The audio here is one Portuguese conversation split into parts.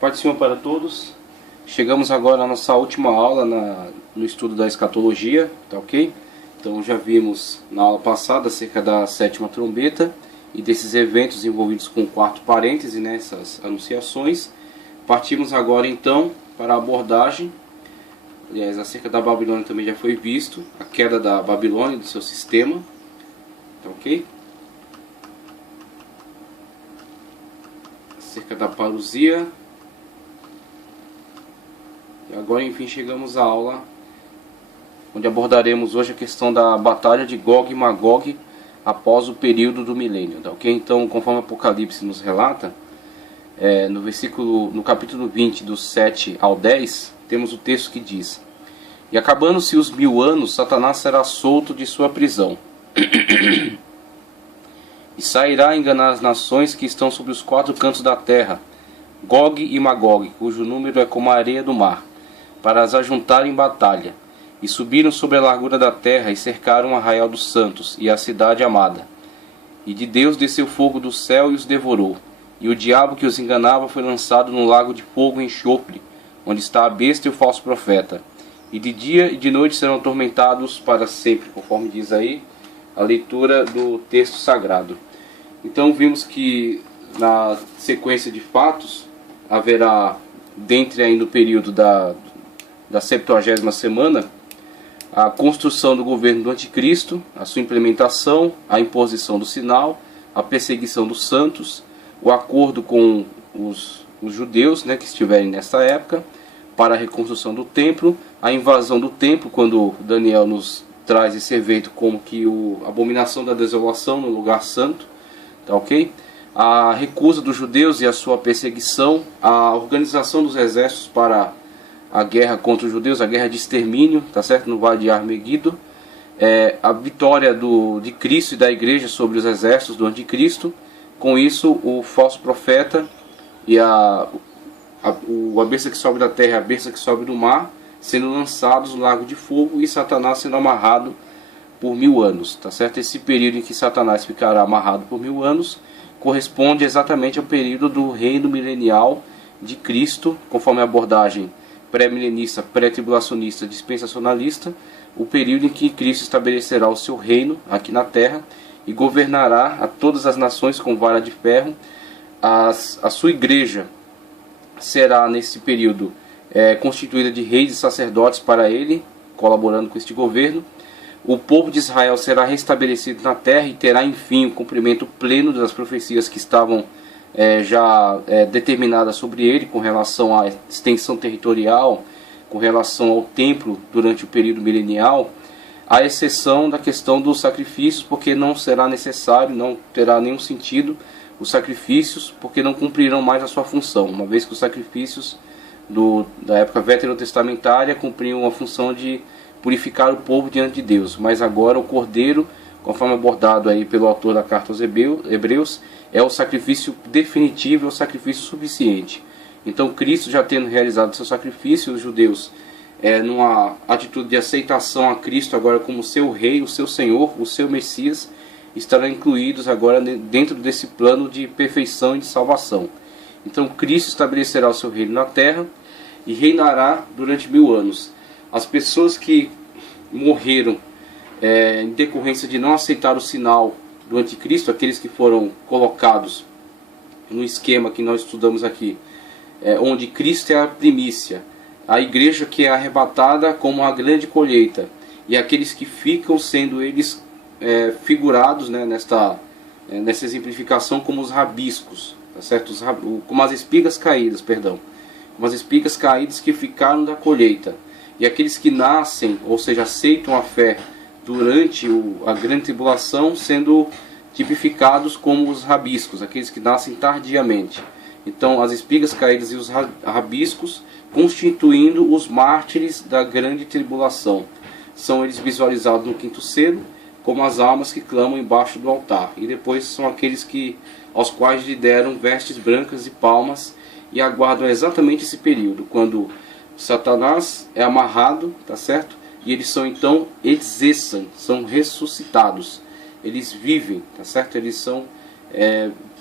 Paz do Senhor para todos. Chegamos agora à nossa última aula no estudo da escatologia, tá ok? Então já vimos na aula passada acerca da sétima trombeta e desses eventos envolvidos com o quarto parêntese, né, essas anunciações. Partimos agora então para a abordagem, aliás, acerca da Babilônia também já foi visto, a queda da Babilônia, do seu sistema, tá ok? Acerca da parousia. E agora enfim chegamos à aula onde abordaremos hoje a questão da batalha de Gog e Magog após o período do milênio, tá ok? Então, conforme Apocalipse nos relata, no capítulo 20, do 7 ao 10, temos o texto que diz: E acabando-se os 1000 anos, Satanás será solto de sua prisão, e sairá a enganar as nações que estão sobre os 4 cantos da terra, Gog e Magog, cujo número é como a areia do mar, para as ajuntar em batalha. E subiram sobre a largura da terra e cercaram o arraial dos santos e a cidade amada. E de Deus desceu fogo do céu e os devorou. E o diabo que os enganava foi lançado no lago de fogo e enxofre, onde está a besta e o falso profeta. E de dia e de noite serão atormentados para sempre, conforme diz aí a leitura do texto sagrado. Então vimos que na sequência de fatos haverá, dentre ainda o período da 70ª semana, a construção do governo do anticristo, a sua implementação, a imposição do sinal, a perseguição dos santos, o acordo com os judeus, né, que estiverem nessa época, para a reconstrução do templo, a invasão do templo, quando Daniel nos traz esse evento como que a abominação da desolação no lugar santo, tá ok? A recusa dos judeus e a sua perseguição, a organização dos exércitos para a guerra contra os judeus, a guerra de extermínio, tá certo? No Vale de Armegido, a vitória de Cristo e da igreja sobre os exércitos do anticristo. Com isso, o falso profeta e a besta que sobe da terra e a besta que sobe do mar sendo lançados no lago de fogo e Satanás sendo amarrado por 1000 anos, tá certo? Esse período em que Satanás ficará amarrado por 1000 anos corresponde exatamente ao período do reino milenial de Cristo, conforme a abordagem pré-milenista, pré-tribulacionista, dispensacionalista, o período em que Cristo estabelecerá o seu reino aqui na terra e governará a todas as nações com vara de ferro. A sua igreja será nesse período constituída de reis e sacerdotes para ele, colaborando com este governo. O povo de Israel será restabelecido na terra e terá enfim o cumprimento pleno das profecias que estavam determinada sobre ele, com relação à extensão territorial, com relação ao templo durante o período milenial, à exceção da questão dos sacrifícios, porque não será necessário, não terá nenhum sentido os sacrifícios, porque não cumprirão mais a sua função, uma vez que os sacrifícios da época veterotestamentária cumpriam a função de purificar o povo diante de Deus, mas agora o Cordeiro, conforme abordado aí pelo autor da carta aos Hebreus, é o sacrifício definitivo, é o sacrifício suficiente. Então Cristo, já tendo realizado seu sacrifício, os judeus, numa atitude de aceitação a Cristo agora como seu rei, o seu Senhor, o seu Messias, estarão incluídos agora dentro desse plano de perfeição e de salvação. Então Cristo estabelecerá o seu reino na terra e reinará durante 1000 anos. As pessoas que morreram em decorrência de não aceitar o sinal do anticristo, aqueles que foram colocados no esquema que nós estudamos aqui, onde Cristo é a primícia, a igreja que é arrebatada como a grande colheita, e aqueles que ficam sendo eles figurados, né, nessa exemplificação como os rabiscos, tá certo? Como as espigas caídas, como as espigas caídas que ficaram da colheita, e aqueles que nascem, ou seja, aceitam a fé durante a grande tribulação, sendo tipificados como os rabiscos, aqueles que nascem tardiamente. Então as espigas caídas e os rabiscos constituindo os mártires da grande tribulação. São eles visualizados no quinto selo como as almas que clamam embaixo do altar. E depois são aqueles aos quais lhe deram vestes brancas e palmas e aguardam exatamente esse período, quando Satanás é amarrado, tá certo? E eles são então exessam, são ressuscitados. Eles vivem, tá certo? Eles são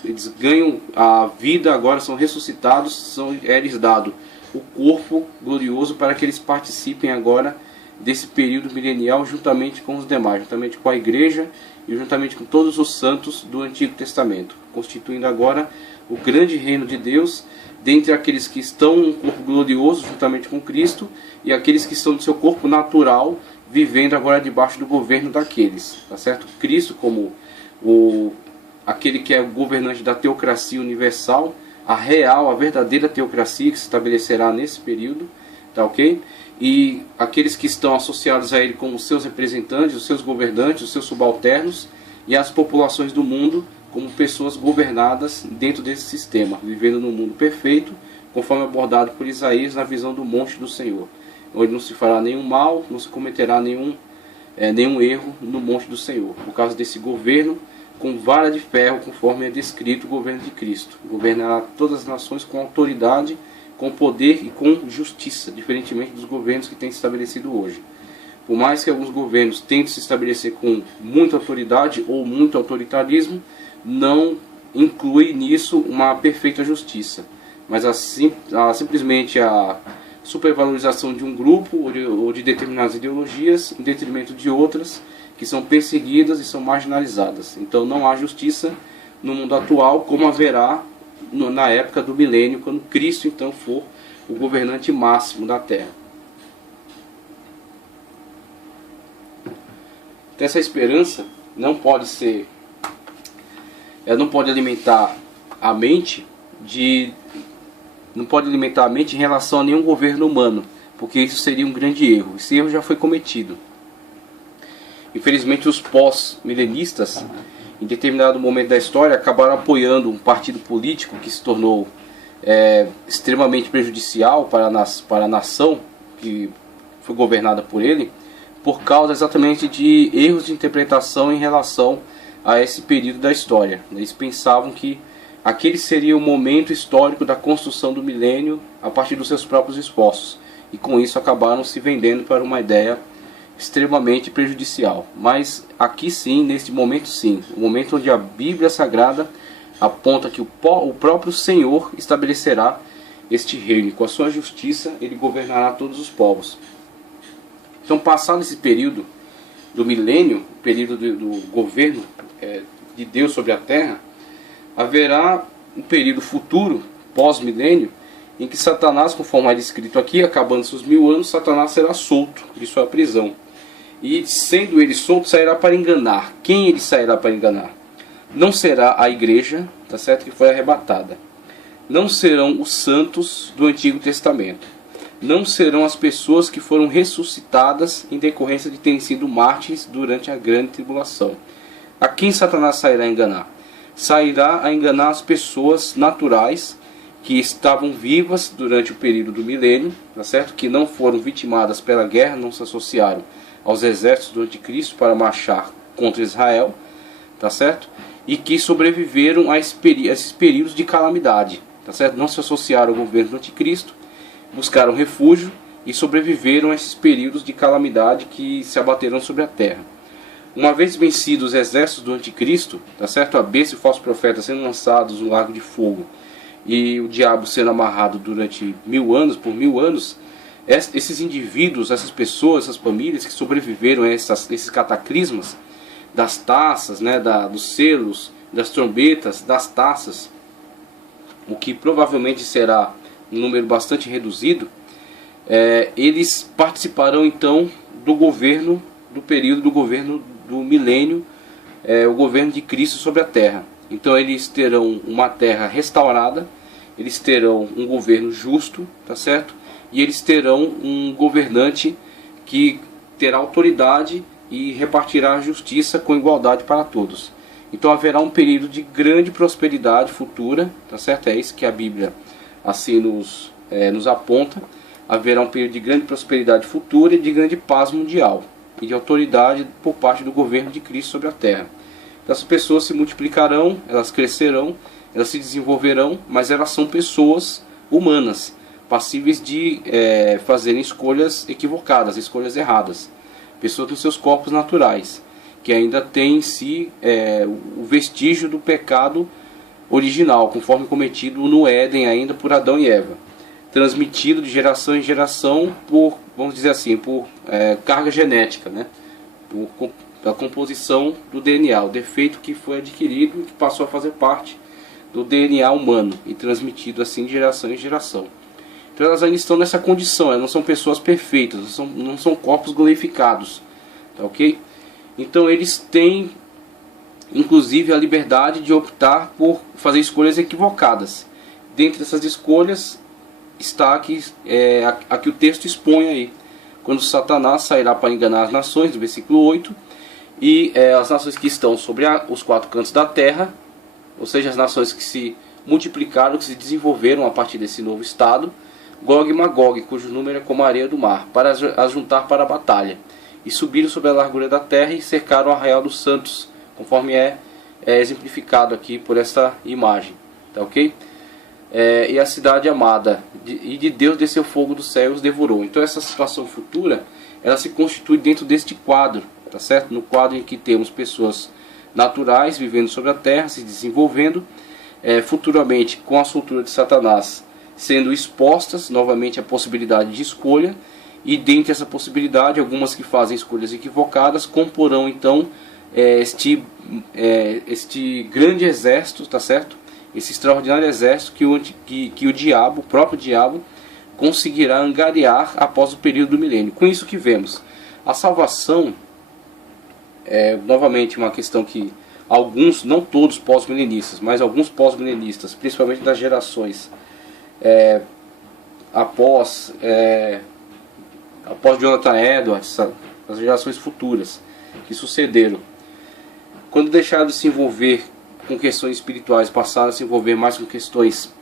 eles ganham a vida, agora são ressuscitados, é-lhes dado o corpo glorioso para que eles participem agora desse período milenial juntamente com os demais, juntamente com a igreja e juntamente com todos os santos do Antigo Testamento, constituindo agora o grande reino de Deus, dentre aqueles que estão no corpo glorioso juntamente com Cristo e aqueles que estão no seu corpo natural, vivendo agora debaixo do governo daqueles, tá certo? Cristo como aquele que é o governante da teocracia universal, a real, a verdadeira teocracia que se estabelecerá nesse período, tá ok? E aqueles que estão associados a ele como seus representantes, os seus governantes, os seus subalternos e as populações do mundo como pessoas governadas dentro desse sistema, vivendo num mundo perfeito, conforme abordado por Isaías na visão do monte do Senhor, onde não se fará nenhum mal, não se cometerá nenhum erro no monte do Senhor, por causa desse governo com vara de ferro, conforme é descrito o governo de Cristo. Governará todas as nações com autoridade, com poder e com justiça, diferentemente dos governos que têm se estabelecido hoje. Por mais que alguns governos tentem se estabelecer com muita autoridade ou muito autoritarismo, não inclui nisso uma perfeita justiça, mas simplesmente a supervalorização de um grupo ou de determinadas ideologias em detrimento de outras que são perseguidas e são marginalizadas. Então não há justiça no mundo atual como haverá na época do milênio, quando Cristo então for o governante máximo da Terra. Então, essa esperança não pode alimentar a mente em relação a nenhum governo humano, porque isso seria um grande erro. Esse erro já foi cometido. Infelizmente, os pós-milenistas, em determinado momento da história, acabaram apoiando um partido político que se tornou extremamente prejudicial para a nação que foi governada por ele, por causa exatamente de erros de interpretação em relação a esse período da história. Eles pensavam que aquele seria o momento histórico da construção do milênio a partir dos seus próprios esforços, e com isso acabaram se vendendo para uma ideia extremamente prejudicial. Mas aqui sim, neste momento sim, o momento onde a Bíblia Sagrada aponta que o próprio Senhor estabelecerá este reino, e com a sua justiça ele governará todos os povos. Então, passado esse período do milênio, o período do governo de Deus sobre a terra, haverá um período futuro, pós-milênio, em que Satanás, conforme é descrito aqui, acabando-se os 1000 anos, Satanás será solto de sua prisão. E sendo ele solto, sairá para enganar. Quem ele sairá para enganar? Não será a igreja, tá certo, que foi arrebatada. Não serão os santos do Antigo Testamento. Não serão as pessoas que foram ressuscitadas em decorrência de terem sido mártires durante a grande tribulação. A quem Satanás sairá a enganar? Sairá a enganar as pessoas naturais que estavam vivas durante o período do milênio, tá certo? Que não foram vitimadas pela guerra, não se associaram aos exércitos do anticristo para marchar contra Israel, tá certo? E que sobreviveram a esses períodos de calamidade, tá certo? Não se associaram ao governo do anticristo, buscaram refúgio e sobreviveram a esses períodos de calamidade que se abateram sobre a terra. Uma vez vencidos os exércitos do anticristo, tá certo? A besta e o falso profeta sendo lançados no lago de fogo e o diabo sendo amarrado durante 1000 anos, por 1000 anos, esses indivíduos, essas pessoas, essas famílias que sobreviveram a esses cataclismas, das taças, né, dos selos, das trombetas, das taças, o que provavelmente será um número bastante reduzido, eles participarão então do governo, do período do governo do milênio, o governo de Cristo sobre a terra. Então eles terão uma terra restaurada, eles terão um governo justo, tá certo? E eles terão um governante que terá autoridade e repartirá a justiça com igualdade para todos. Então haverá um período de grande prosperidade futura, tá certo? É isso que a Bíblia assim nos aponta. Haverá um período de grande prosperidade futura e de grande paz mundial e de autoridade por parte do governo de Cristo sobre a terra. Então, as pessoas se multiplicarão, elas crescerão, elas se desenvolverão, mas elas são pessoas humanas, passíveis de fazerem escolhas equivocadas, escolhas erradas. Pessoas nos seus corpos naturais, que ainda têm em si o vestígio do pecado original, conforme cometido no Éden ainda por Adão e Eva, transmitido de geração em geração por, vamos dizer assim, por carga genética, né? Por a composição do DNA, o defeito que foi adquirido e que passou a fazer parte do DNA humano e transmitido assim de geração em geração. Então elas ainda estão nessa condição, elas não são pessoas perfeitas, não são corpos glorificados, tá ok? Então eles têm inclusive a liberdade de optar por fazer escolhas equivocadas. Dentre essas escolhas está aqui, a que o texto expõe aí, quando Satanás sairá para enganar as nações, do versículo 8, e as nações que estão sobre os quatro cantos da terra, ou seja, as nações que se multiplicaram, que se desenvolveram a partir desse novo estado, Gog e Magog, cujo número é como a areia do mar, para as juntar para a batalha, e subiram sobre a largura da terra e cercaram o arraial dos santos, conforme é exemplificado aqui por essa imagem, tá ok? E a cidade amada, e de Deus desceu fogo do céu e os devorou. Então essa situação futura, ela se constitui dentro deste quadro, tá certo? No quadro em que temos pessoas naturais vivendo sobre a terra, se desenvolvendo, futuramente com a soltura de Satanás sendo expostas novamente à possibilidade de escolha, e dentre essa possibilidade, algumas que fazem escolhas equivocadas comporão então este grande exército, tá certo? Esse extraordinário exército que o diabo, o próprio diabo, conseguirá angariar após o período do milênio. Com isso que vemos a salvação, novamente uma questão que alguns, não todos pós-milenistas, mas alguns pós-milenistas, principalmente das gerações após Jonathan Edwards, as gerações futuras que sucederam, quando deixaram de se envolver com questões espirituais, passaram a se envolver mais com questões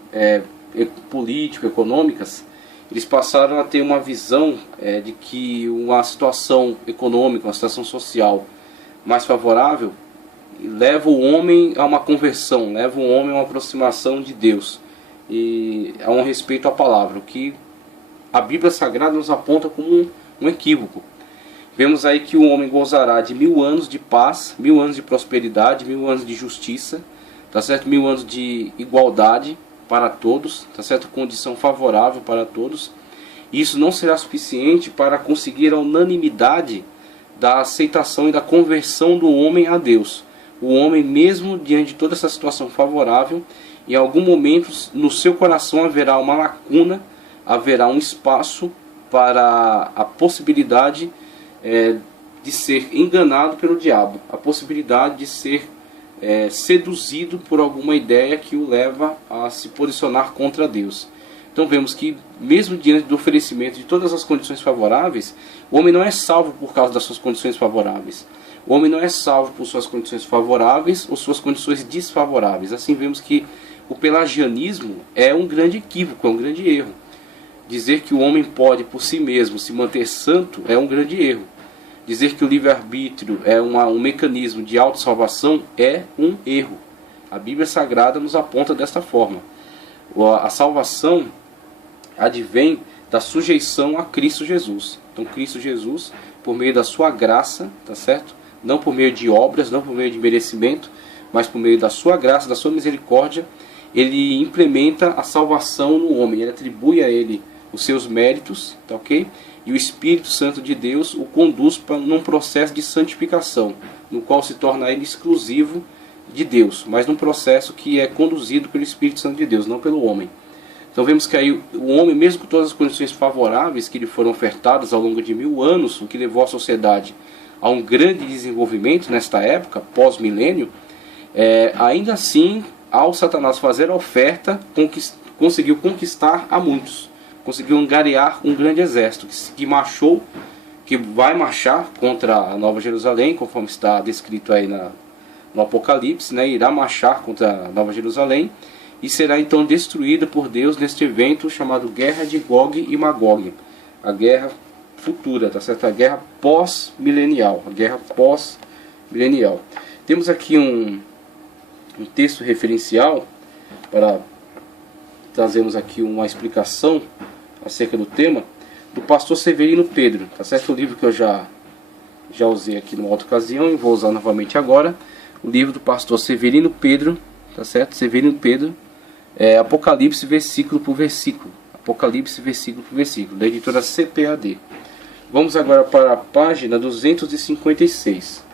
político-econômicas, eles passaram a ter uma visão de que uma situação econômica, uma situação social mais favorável leva o homem a uma conversão, leva o homem a uma aproximação de Deus e a um respeito à palavra, o que a Bíblia Sagrada nos aponta como um equívoco. Vemos aí que o homem gozará de 1000 anos de paz, 1000 anos de prosperidade, 1000 anos de justiça, tá certo? 1000 anos de igualdade para todos, tá certo? Condição favorável para todos. Isso não será suficiente para conseguir a unanimidade da aceitação e da conversão do homem a Deus. O homem, mesmo diante de toda essa situação favorável, em algum momento no seu coração haverá uma lacuna, haverá um espaço para a possibilidade de ser enganado pelo diabo, a possibilidade de ser seduzido por alguma ideia que o leva a se posicionar contra Deus. Então vemos que mesmo diante do oferecimento de todas as condições favoráveis, o homem não é salvo por causa das suas condições favoráveis. O homem não é salvo por suas condições favoráveis ou suas condições desfavoráveis. Assim vemos que o pelagianismo é um grande equívoco, é um grande erro. Dizer que o homem pode por si mesmo se manter santo é um grande erro. Dizer que o livre-arbítrio é um mecanismo de autossalvação é um erro. A Bíblia Sagrada nos aponta desta forma. A salvação advém da sujeição a Cristo Jesus. Então Cristo Jesus, por meio da sua graça, tá certo? Não por meio de obras, não por meio de merecimento, mas por meio da sua graça, da sua misericórdia, ele implementa a salvação no homem. Ele atribui a ele os seus méritos, tá ok? E o Espírito Santo de Deus o conduz para num processo de santificação, no qual se torna ele exclusivo de Deus, mas num processo que é conduzido pelo Espírito Santo de Deus, não pelo homem. Então vemos que aí o homem, mesmo com todas as condições favoráveis que lhe foram ofertadas ao longo de 1000 anos, o que levou a sociedade a um grande desenvolvimento nesta época, pós-milênio, ainda assim, ao Satanás fazer a oferta, conseguiu conquistar a muitos. Conseguiu angariar um grande exército que vai marchar contra a Nova Jerusalém, conforme está descrito aí no Apocalipse, né? Irá marchar contra a Nova Jerusalém e será então destruída por Deus neste evento chamado Guerra de Gog e Magog, a guerra futura, tá certo? A guerra pós-milenial, a guerra pós-milenial. Temos aqui um texto referencial para trazermos aqui uma explicação acerca do tema, do pastor Severino Pedro, tá certo? O livro que eu já usei aqui numa outra ocasião e vou usar novamente agora, o livro do pastor Severino Pedro, tá certo? Severino Pedro, Apocalipse versículo por versículo. Apocalipse versículo por versículo, da editora CPAD. Vamos agora para a página 256.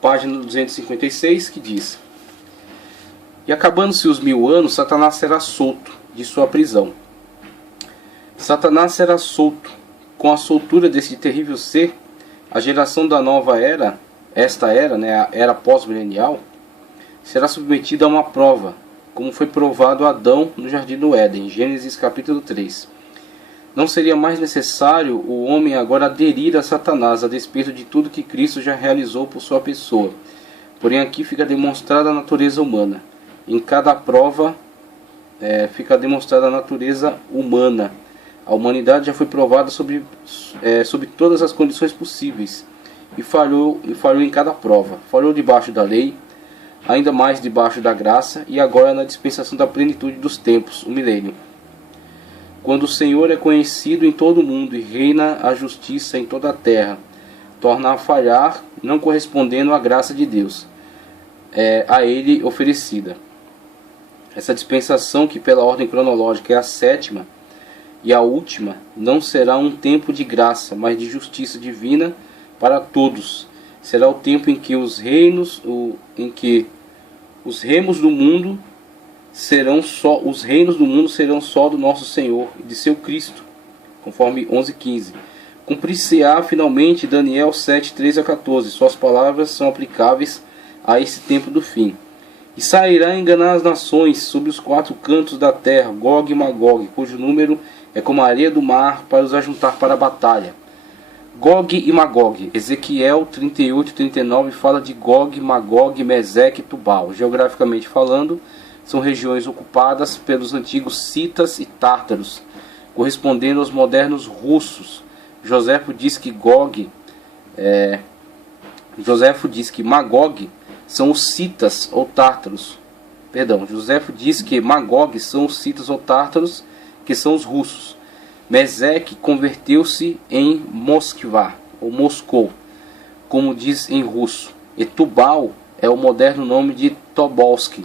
Página 256, que diz: E acabando-se os 1000 anos, Satanás será solto de sua prisão. Satanás será solto. Com a soltura desse terrível ser, a geração da nova era, esta era, a era pós-milenial, será submetida a uma prova, como foi provado a Adão no Jardim do Éden, Gênesis capítulo 3. Não seria mais necessário o homem agora aderir a Satanás, a despeito de tudo que Cristo já realizou por sua pessoa. Porém aqui fica demonstrada a natureza humana. Em cada prova fica demonstrada a natureza humana. A humanidade já foi provada sobre todas as condições possíveis e falhou em cada prova. Falhou debaixo da lei, ainda mais debaixo da graça, e agora na dispensação da plenitude dos tempos, o milênio. Quando o Senhor é conhecido em todo o mundo e reina a justiça em toda a terra, torna a falhar, não correspondendo à graça de Deus, a ele oferecida. Essa dispensação, que pela ordem cronológica é a sétima e a última, não será um tempo de graça, mas de justiça divina para todos. Será o tempo em que os remos do mundo serão só do nosso Senhor e de seu Cristo, conforme 11:15. Cumprir-se-á finalmente Daniel 7:13-14. Suas palavras são aplicáveis a esse tempo do fim. E sairá a enganar as nações sobre os 4 cantos da terra, Gog e Magog, cujo número é como a areia do mar, para os ajuntar para a batalha. Gog e Magog. Ezequiel 38:39 fala de Gog, Magog, Meseque e Tubal. Geograficamente falando, são regiões ocupadas pelos antigos citas e tártaros, correspondendo aos modernos russos. Joséfo diz que Magog são os citas ou tártaros. Joséfo diz que Magog são os citas ou tártaros, que são os russos. Meseque converteu-se em Moskva, ou Moscou, como diz em russo. E Tubal é o moderno nome de Tobolsk.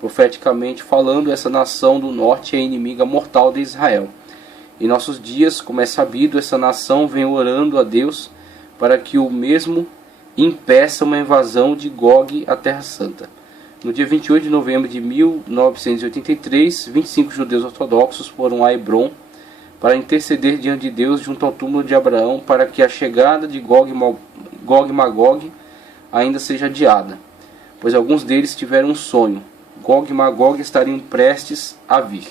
Profeticamente falando, essa nação do norte é inimiga mortal de Israel. Em nossos dias, como é sabido, essa nação vem orando a Deus para que o mesmo impeça uma invasão de Gog à Terra Santa. No dia 28 de novembro de 1983, 25 judeus ortodoxos foram a Hebrom para interceder diante de Deus junto ao túmulo de Abraão para que a chegada de Gog e Magog ainda seja adiada, pois alguns deles tiveram um sonho. Gog e Magog estariam prestes a vir.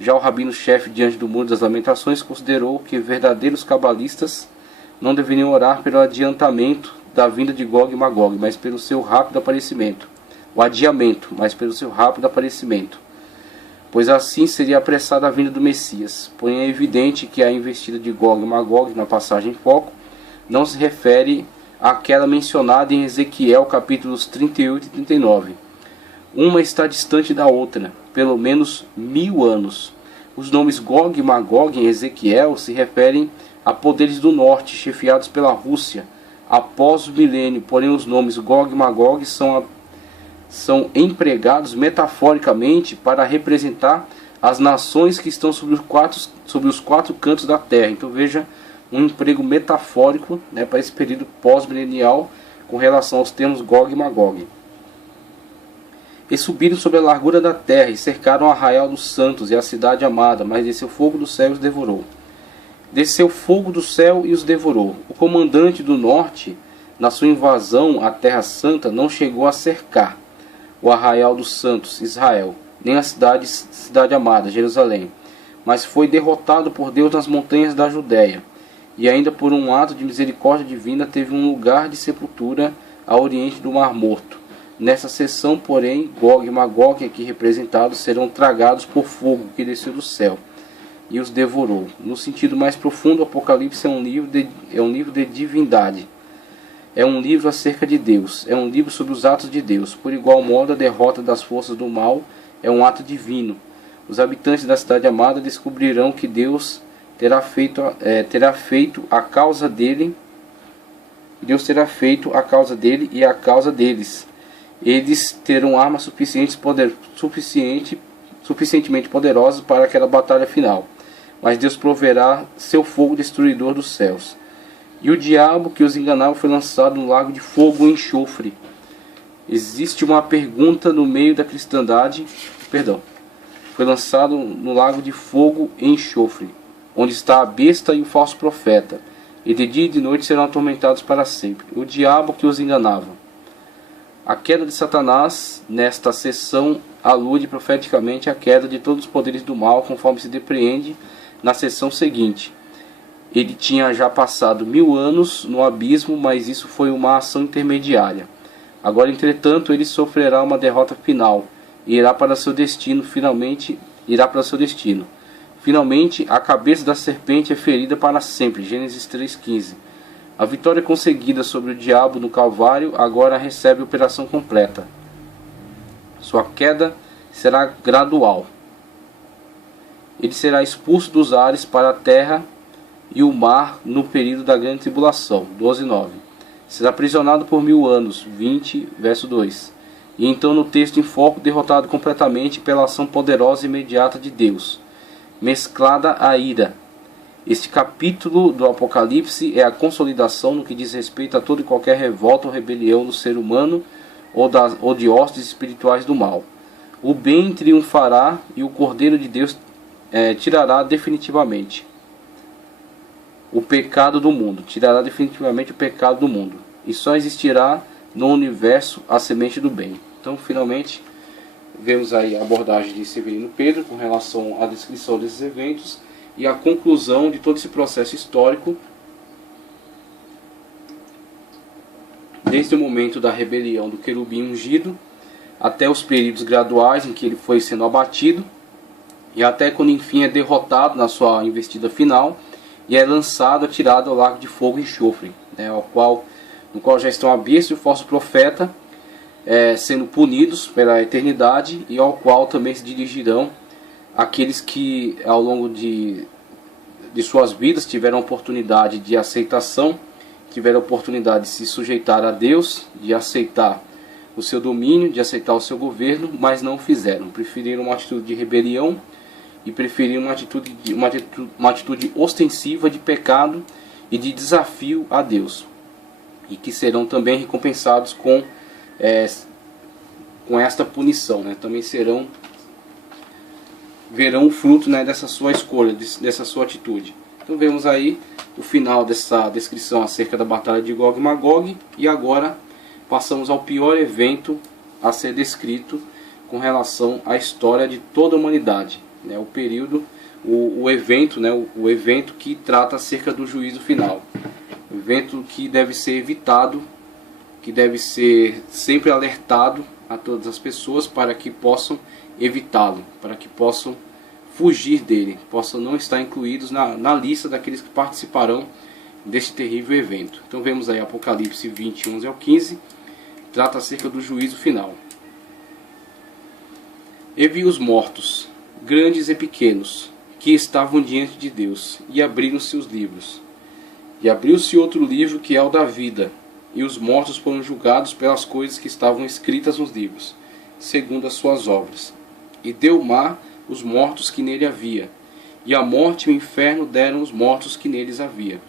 Já o rabino-chefe diante do Muro das Lamentações considerou que verdadeiros cabalistas não deveriam orar pelo adiantamento da vinda de Gog e Magog, mas pelo seu rápido aparecimento. O adiamento, mas pelo seu rápido aparecimento, pois assim seria apressada a vinda do Messias. Porém é evidente que a investida de Gog e Magog na passagem em foco não se refere àquela mencionada em Ezequiel capítulos 38 e 39. Uma está distante da outra, pelo menos 1000 anos. Os nomes Gog e Magog em Ezequiel se referem a poderes do norte, chefiados pela Rússia, após o milênio. Porém os nomes Gog e Magog são empregados metaforicamente para representar as nações que estão sobre os quatro cantos da terra. Então veja, um emprego metafórico, para esse período pós-milenial com relação aos termos Gog e Magog. E subiram sobre a largura da terra e cercaram o arraial dos santos e a cidade amada, mas desceu fogo do céu e os devorou. Desceu fogo do céu e os devorou. O comandante do norte, na sua invasão à Terra Santa, não chegou a cercar o arraial dos santos, Israel, nem a cidade amada, Jerusalém, mas foi derrotado por Deus nas montanhas da Judéia, e ainda por um ato de misericórdia divina teve um lugar de sepultura a oriente do Mar Morto. Nessa seção, porém, Gog e Magog, aqui representados, serão tragados por fogo que desceu do céu e os devorou. No sentido mais profundo, o Apocalipse é um livro de divindade. É um livro acerca de Deus, é um livro sobre os atos de Deus. Por igual modo, a derrota das forças do mal é um ato divino. Os habitantes da cidade amada descobrirão que Deus terá feito a causa dele, Deus terá feito a causa dele e a causa deles. Eles terão armas suficientemente poderosas para aquela batalha final. Mas Deus proverá seu fogo destruidor dos céus. E o diabo que os enganava foi lançado no lago de fogo e enxofre. Existe uma pergunta no meio da cristandade. Foi lançado no lago de fogo e enxofre, onde está a besta e o falso profeta. E de dia e de noite serão atormentados para sempre. O diabo que os enganava. A queda de Satanás, nesta sessão, alude profeticamente à queda de todos os poderes do mal, conforme se depreende na sessão seguinte. Ele tinha já passado 1000 anos no abismo, mas isso foi uma ação intermediária. Agora, entretanto, ele sofrerá uma derrota final e irá para seu destino. Finalmente, a cabeça da serpente é ferida para sempre. Gênesis 3,15. A vitória conseguida sobre o diabo no Calvário agora recebe operação completa. Sua queda será gradual. Ele será expulso dos ares para a terra e o mar no período da grande tribulação. 12:9. Será aprisionado por 1000 anos. 20, verso 2. E então no texto em foco, derrotado completamente pela ação poderosa e imediata de Deus, mesclada à ira. Este capítulo do Apocalipse é a consolidação no que diz respeito a toda e qualquer revolta ou rebelião do ser humano ou de hostes espirituais do mal. O bem triunfará e o Cordeiro de Deus tirará definitivamente o pecado do mundo. Tirará definitivamente o pecado do mundo. E só existirá no universo a semente do bem. Então, finalmente, vemos aí a abordagem de Severino Pedro com relação à descrição desses eventos e a conclusão de todo esse processo histórico, desde o momento da rebelião do querubim ungido até os períodos graduais em que ele foi sendo abatido e até quando enfim é derrotado na sua investida final e é lançado, atirado ao lago de fogo e enxofre, no qual já estão a besta e o falso profeta sendo punidos pela eternidade, e ao qual também se dirigirão aqueles que ao longo de suas vidas tiveram a oportunidade de aceitação, tiveram a oportunidade de se sujeitar a Deus, de aceitar o seu domínio, de aceitar o seu governo, mas não o fizeram. Preferiram uma atitude de rebelião e preferiram uma atitude ostensiva de pecado e de desafio a Deus, e que serão também recompensados com esta punição, também verão o fruto dessa sua escolha, dessa sua atitude. Então vemos aí o final dessa descrição acerca da batalha de Gog e Magog, e agora passamos ao pior evento a ser descrito com relação à história de toda a humanidade, o evento que trata acerca do juízo final, o evento que deve ser evitado, que deve ser sempre alertado a todas as pessoas para que possam evitá-lo, para que possam fugir dele, possam não estar incluídos na lista daqueles que participarão deste terrível evento. Então vemos aí Apocalipse 20, 11 ao 15, trata acerca do juízo final. E vi os mortos, grandes e pequenos, que estavam diante de Deus, e abriram-se os livros. E abriu-se outro livro, que é o da vida, e os mortos foram julgados pelas coisas que estavam escritas nos livros, segundo as suas obras. E deu o mar os mortos que nele havia, e a morte e o inferno deram os mortos que neles havia.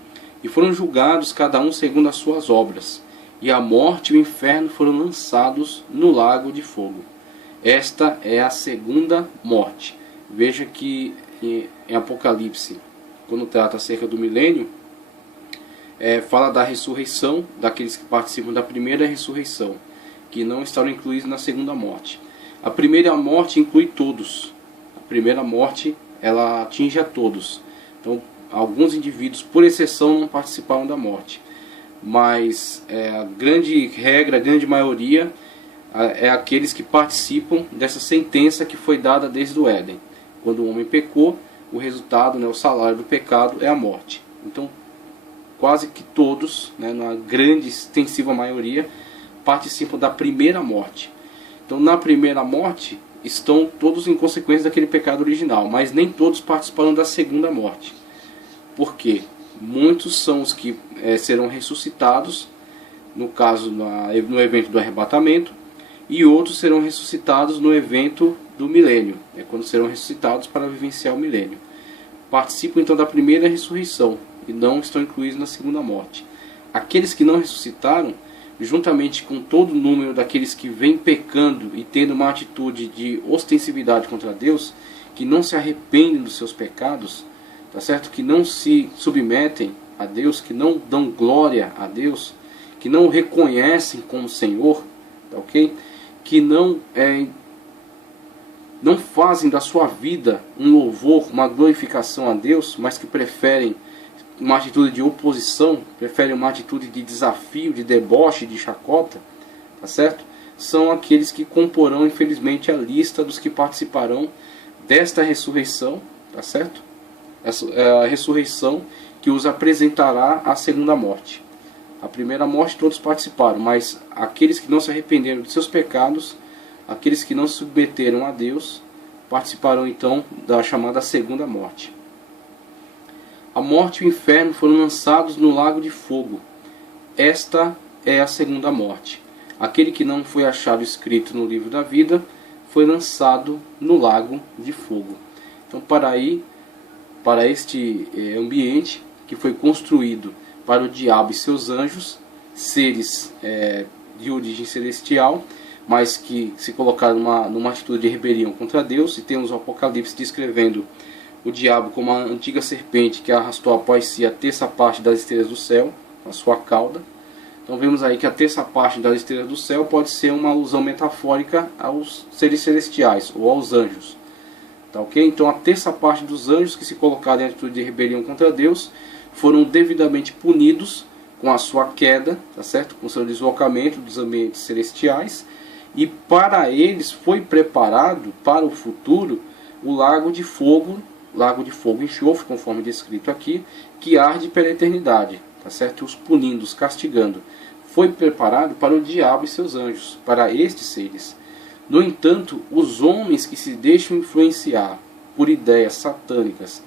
E foram julgados cada um segundo as suas obras, e a morte e o inferno foram lançados no lago de fogo. Esta é a segunda morte. Veja que em Apocalipse, quando trata acerca do milênio, fala da ressurreição daqueles que participam da primeira ressurreição, que não estarão incluídos na segunda morte. A primeira morte inclui todos. A primeira morte, ela atinge a todos. Então, alguns indivíduos, por exceção, não participaram da morte. Mas a grande regra, a grande maioria, é aqueles que participam dessa sentença que foi dada desde o Éden. Quando o homem pecou, o resultado, o salário do pecado é a morte. Então, quase que todos, na grande extensiva maioria, participam da primeira morte. Então, na primeira morte, estão todos em consequência daquele pecado original, mas nem todos participaram da segunda morte. Porque muitos são os que serão ressuscitados, no caso no evento do arrebatamento, e outros serão ressuscitados no evento do milênio, quando serão ressuscitados para vivenciar o milênio. Participam então da primeira ressurreição e não estão incluídos na segunda morte. Aqueles que não ressuscitaram, juntamente com todo o número daqueles que vêm pecando e tendo uma atitude de ostensividade contra Deus, que não se arrependem dos seus pecados, tá certo? Que não se submetem a Deus, que não dão glória a Deus, que não o reconhecem como Senhor, tá ok? Que não fazem da sua vida um louvor, uma glorificação a Deus, mas que preferem uma atitude de oposição, preferem uma atitude de desafio, de deboche, de chacota, tá certo? São aqueles que comporão, infelizmente, a lista dos que participarão desta ressurreição, tá certo? Essa é a ressurreição que os apresentará à segunda morte. A primeira morte todos participaram, mas aqueles que não se arrependeram de seus pecados, aqueles que não se submeteram a Deus, participarão então da chamada segunda morte. A morte e o inferno foram lançados no lago de fogo. Esta é a segunda morte. Aquele que não foi achado escrito no livro da vida foi lançado no lago de fogo. Então, para este ambiente que foi construído para o diabo e seus anjos, seres de origem celestial, mas que se colocaram numa atitude de rebelião contra Deus, e temos o Apocalipse descrevendo o diabo como a antiga serpente que arrastou após si a terça parte das estrelas do céu, a sua cauda. Então vemos aí que a terça parte das estrelas do céu pode ser uma alusão metafórica aos seres celestiais, ou aos anjos. Tá, ok? Então a terça parte dos anjos que se colocaram em atitude de rebelião contra Deus foram devidamente punidos com a sua queda, tá certo? Com o seu deslocamento dos ambientes celestiais, e para eles foi preparado para o futuro o lago de fogo e enxofre, conforme descrito aqui, que arde pela eternidade, tá certo? Os punindo, os castigando. Foi preparado para o diabo e seus anjos, para estes seres. No entanto, os homens que se deixam influenciar por ideias satânicas,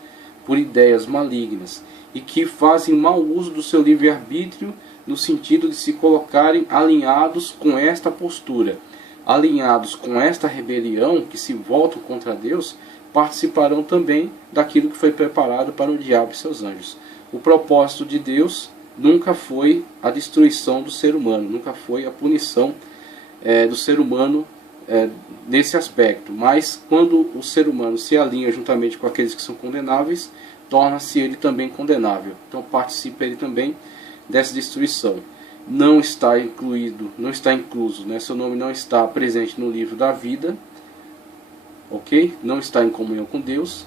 por ideias malignas, e que fazem mau uso do seu livre-arbítrio no sentido de se colocarem alinhados com esta postura, alinhados com esta rebelião, que se voltam contra Deus, participarão também daquilo que foi preparado para o diabo e seus anjos. O propósito de Deus nunca foi a destruição do ser humano, nunca foi a punição do ser humano nesse aspecto, mas quando o ser humano se alinha juntamente com aqueles que são condenáveis, torna-se ele também condenável. Então participa ele também dessa destruição. Não está incluso, né? Seu nome não está presente no livro da vida, ok? Não está em comunhão com Deus,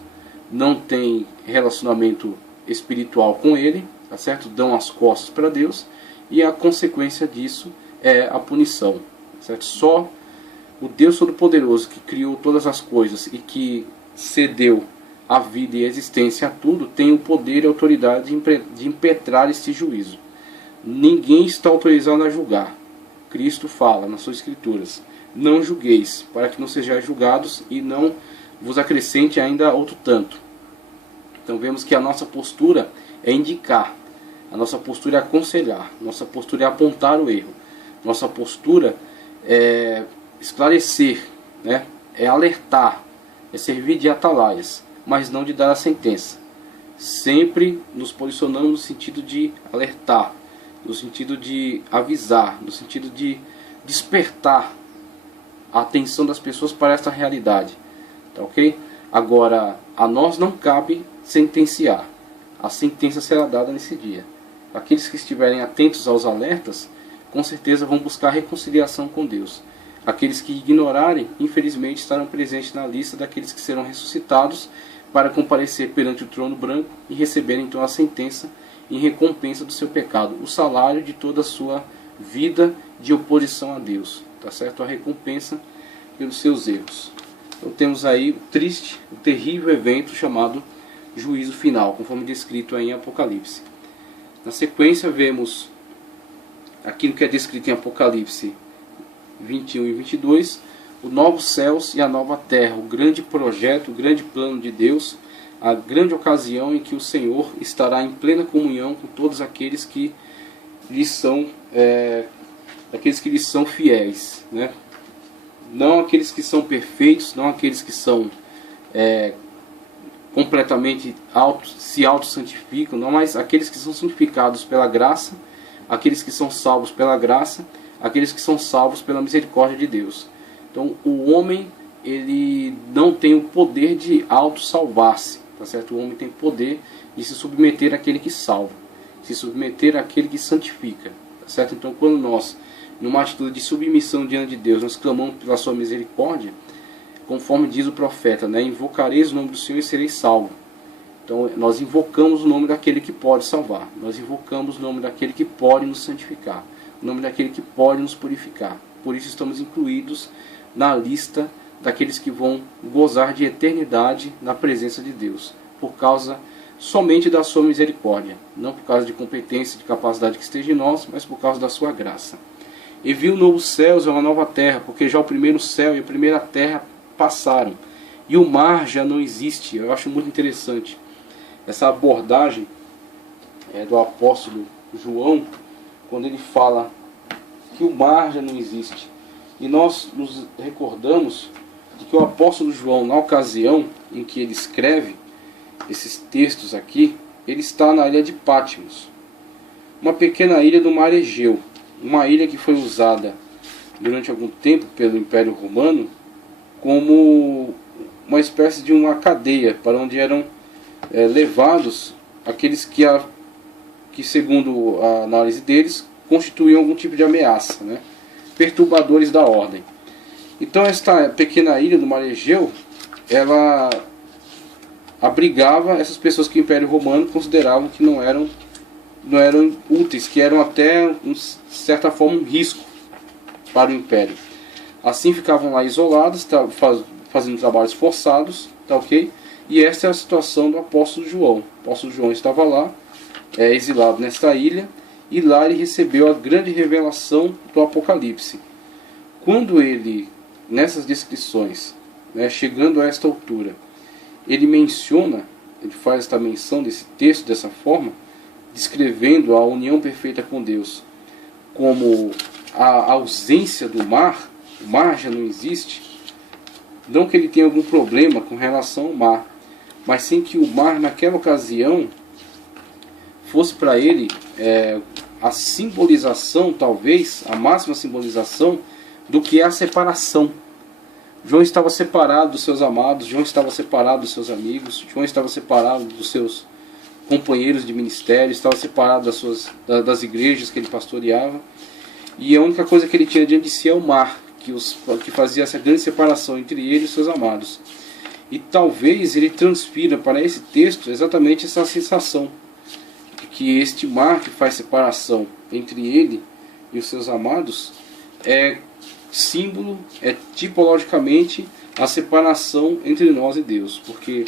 não tem relacionamento espiritual com Ele, tá certo? Dão as costas para Deus, e a consequência disso é a punição, tá certo? Só o Deus Todo-Poderoso, que criou todas as coisas e que cedeu a vida e a existência a tudo, tem o poder e a autoridade de impetrar este juízo. Ninguém está autorizado a julgar. Cristo fala nas suas escrituras: não julgueis, para que não sejais julgados e não vos acrescente ainda outro tanto. Então vemos que a nossa postura é indicar, a nossa postura é aconselhar, nossa postura é apontar o erro, nossa postura é esclarecer, né? É alertar, é servir de atalaias, mas não de dar a sentença. Sempre nos posicionamos no sentido de alertar, no sentido de avisar, no sentido de despertar a atenção das pessoas para esta realidade, tá ok? Agora, a nós não cabe sentenciar, a sentença será dada nesse dia. Aqueles que estiverem atentos aos alertas, com certeza vão buscar reconciliação com Deus. Aqueles que ignorarem, infelizmente, estarão presentes na lista daqueles que serão ressuscitados para comparecer perante o trono branco e receberem então a sentença em recompensa do seu pecado, o salário de toda a sua vida de oposição a Deus, tá certo? A recompensa pelos seus erros. Então temos aí o terrível evento chamado juízo final, conforme descrito aí em Apocalipse. Na sequência vemos aquilo que é descrito em Apocalipse 21 e 22, os novos céus e a nova terra, o grande projeto, o grande plano de Deus, a grande ocasião em que o Senhor estará em plena comunhão com todos aqueles que lhe são, fiéis, né? Não aqueles que são perfeitos, não aqueles que são completamente se auto-santificam, não, mas aqueles que são santificados pela graça, aqueles que são salvos pela graça, aqueles que são salvos pela misericórdia de Deus. Então o homem, ele não tem o poder de auto-salvar-se, tá certo? O homem tem poder de se submeter àquele que salva, se submeter àquele que santifica, tá certo? Então quando nós, numa atitude de submissão diante de Deus, nós clamamos pela sua misericórdia, conforme diz o profeta, né? Invocareis o nome do Senhor e sereis salvos. Então nós invocamos o nome daquele que pode salvar, nós invocamos o nome daquele que pode nos santificar, o nome daquele que pode nos purificar. Por isso estamos incluídos na lista daqueles que vão gozar de eternidade na presença de Deus, por causa somente da sua misericórdia, não por causa de competência, de capacidade que esteja em nós, mas por causa da sua graça. E viu novos céus e uma nova terra, porque já o primeiro céu e a primeira terra passaram, e o mar já não existe. Eu acho muito interessante essa abordagem do apóstolo João, quando ele fala que o mar já não existe. E nós nos recordamos de que o apóstolo João, na ocasião em que ele escreve esses textos aqui, ele está na ilha de Patmos, uma pequena ilha do mar Egeu, uma ilha que foi usada durante algum tempo pelo Império Romano como uma espécie de uma cadeia para onde eram levados aqueles que segundo a análise deles constituíam algum tipo de ameaça, né? Perturbadores da ordem. Então esta pequena ilha do mar Egeu, ela abrigava essas pessoas que o Império Romano consideravam que não eram úteis, que eram até, de certa forma, um risco para o Império. Assim ficavam lá isolados, fazendo trabalhos forçados, tá ok? E esta é a situação do apóstolo João. O apóstolo João estava lá, exilado nesta ilha, e lá ele recebeu a grande revelação do Apocalipse. Quando ele, nessas descrições, né, chegando a esta altura, ele faz esta menção desse texto dessa forma, descrevendo a união perfeita com Deus como a ausência do mar. O mar já não existe. Não que ele tenha algum problema com relação ao mar, mas sim que o mar naquela ocasião fosse para ele a simbolização, talvez a máxima simbolização do que é a separação. João estava separado dos seus amados, João estava separado dos seus amigos, João estava separado dos seus companheiros de ministério, estava separado das igrejas que ele pastoreava, e a única coisa que ele tinha diante de si é o mar, que fazia essa grande separação entre ele e os seus amados. E talvez ele transfira para esse texto exatamente essa sensação de que este mar que faz separação entre ele e os seus amados é símbolo, tipologicamente a separação entre nós e Deus. Porque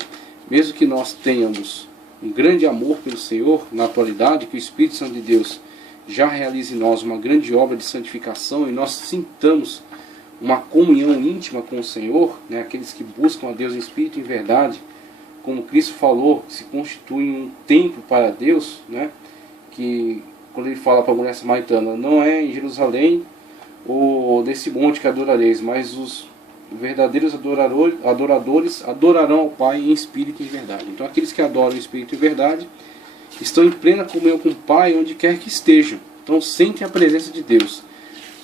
mesmo que nós tenhamos um grande amor pelo Senhor na atualidade, que o Espírito Santo de Deus já realize em nós uma grande obra de santificação e nós sintamos uma comunhão íntima com o Senhor, né, aqueles que buscam a Deus em espírito e em verdade, como Cristo falou, se constituem um templo para Deus, né, que quando ele fala para a mulher samaritana, não é em Jerusalém ou desse monte que adorareis, mas os verdadeiros adoradores adorarão ao Pai em espírito e em verdade. Então aqueles que adoram em espírito e verdade estão em plena comunhão com o Pai onde quer que estejam. Então sentem a presença de Deus.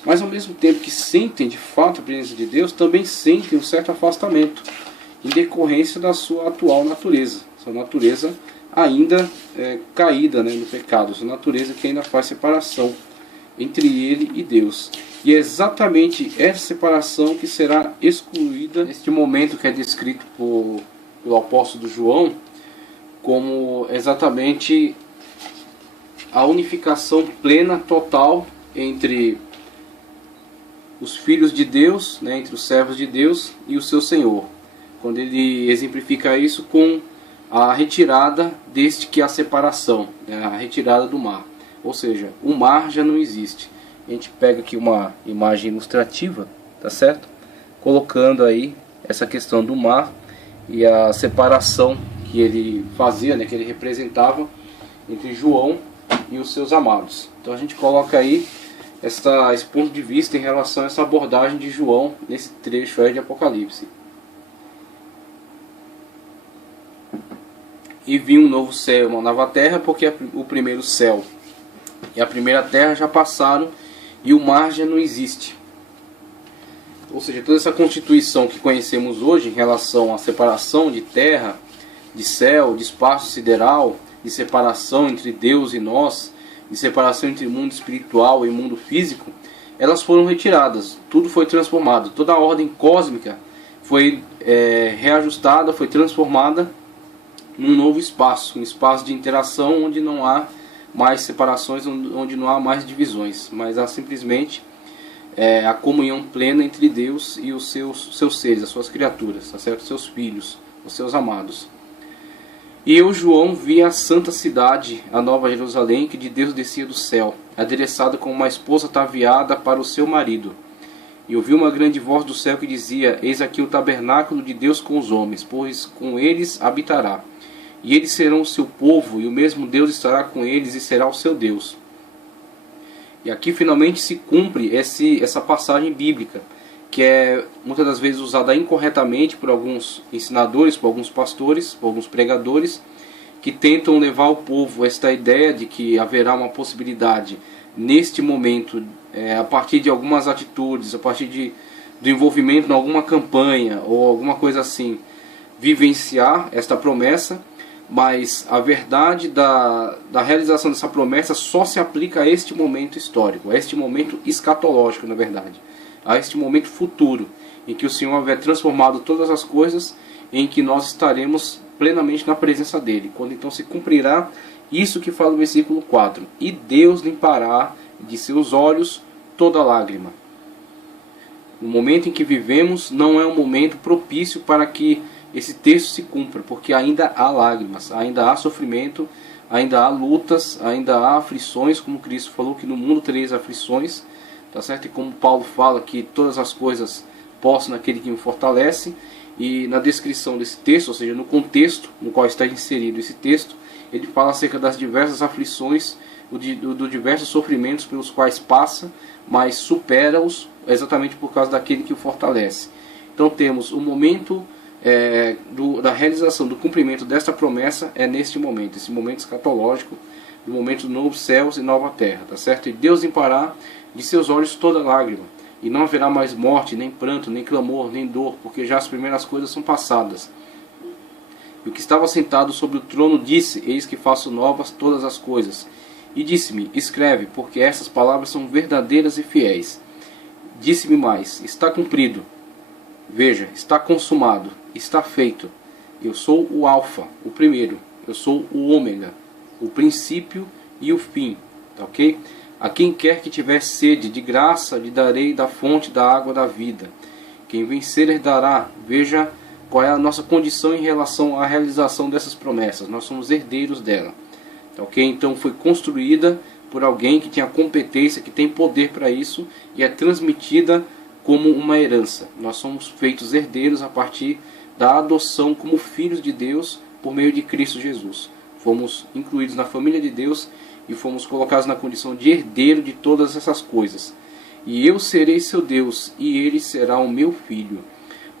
Mas ao mesmo tempo que sentem de fato a presença de Deus, também sentem um certo afastamento em decorrência da sua atual natureza. Sua natureza ainda caída, né, no pecado. Sua natureza que ainda faz separação entre ele e Deus. E é exatamente essa separação que será excluída neste momento que é descrito pelo apóstolo João como exatamente a unificação plena, total entre os filhos de Deus, né, entre os servos de Deus e o seu Senhor. Quando ele exemplifica isso com a retirada deste que é a separação, né, a retirada do mar. Ou seja, o mar já não existe. A gente pega aqui uma imagem ilustrativa, tá certo? Colocando aí essa questão do mar e a separação que ele fazia, né, que ele representava entre João e os seus amados. Então a gente coloca aí esse ponto de vista em relação a essa abordagem de João nesse trecho aí de Apocalipse. E vi um novo céu e uma nova terra, porque o primeiro céu e a primeira terra já passaram e o mar já não existe. Ou seja, toda essa constituição que conhecemos hoje em relação à separação de terra, de céu, de espaço sideral, de separação entre Deus e nós, de separação entre mundo espiritual e mundo físico, elas foram retiradas, tudo foi transformado, toda a ordem cósmica foi reajustada, foi transformada num novo espaço, um espaço de interação onde não há mais separações, onde não há mais divisões, mas há simplesmente a comunhão plena entre Deus e os seus seres, as suas criaturas, tá certo? Seus filhos, os seus amados. E eu, João, vi a santa cidade, a nova Jerusalém, que de Deus descia do céu, adereçada como uma esposa ataviada para o seu marido. E ouvi uma grande voz do céu que dizia: Eis aqui o tabernáculo de Deus com os homens, pois com eles habitará. E eles serão o seu povo, e o mesmo Deus estará com eles e será o seu Deus. E aqui finalmente se cumpre essa passagem bíblica, que é muitas das vezes usada incorretamente por alguns ensinadores, por alguns pastores, por alguns pregadores, que tentam levar ao povo esta ideia de que haverá uma possibilidade neste momento, a partir de algumas atitudes, a partir do envolvimento em alguma campanha ou alguma coisa assim, vivenciar esta promessa. Mas a verdade da realização dessa promessa só se aplica a este momento histórico, a este momento escatológico, na verdade, a este momento futuro, em que o Senhor haver transformado todas as coisas, em que nós estaremos plenamente na presença dele, quando então se cumprirá isso que fala o versículo 4: e Deus limpará de seus olhos toda lágrima. O momento em que vivemos não é um momento propício para que esse texto se cumpra, porque ainda há lágrimas, ainda há sofrimento, ainda há lutas, ainda há aflições, como Cristo falou que no mundo tereis aflições, tá certo? E como Paulo fala que todas as coisas posso naquele que me fortalece. E na descrição desse texto, ou seja, no contexto no qual está inserido esse texto, ele fala acerca das diversas aflições, do diversos sofrimentos pelos quais passa, mas supera-os exatamente por causa daquele que o fortalece. Então temos o momento da realização, do cumprimento desta promessa é neste momento, esse momento escatológico, do momento do novo céus e nova terra, tá certo? E Deus limpará de seus olhos toda lágrima, e não haverá mais morte, nem pranto, nem clamor, nem dor, porque já as primeiras coisas são passadas. E o que estava sentado sobre o trono disse: Eis que faço novas todas as coisas. E disse-me: Escreve, porque essas palavras são verdadeiras e fiéis. Disse-me mais: Está cumprido. Veja, está consumado, está feito. Eu sou o Alfa, o primeiro. Eu sou o Ômega, o princípio e o fim. Tá ok? A quem quer que tiver sede, de graça lhe darei da fonte da água da vida. Quem vencer herdará. Veja qual é a nossa condição em relação à realização dessas promessas. Nós somos herdeiros dela. Tá ok? Então foi construída por alguém que tinha competência, que tem poder para isso, e é transmitida como uma herança. Nós somos feitos herdeiros a partir da adoção como filhos de Deus por meio de Cristo Jesus. Fomos incluídos na família de Deus e fomos colocados na condição de herdeiro de todas essas coisas. E eu serei seu Deus, e ele será o meu filho.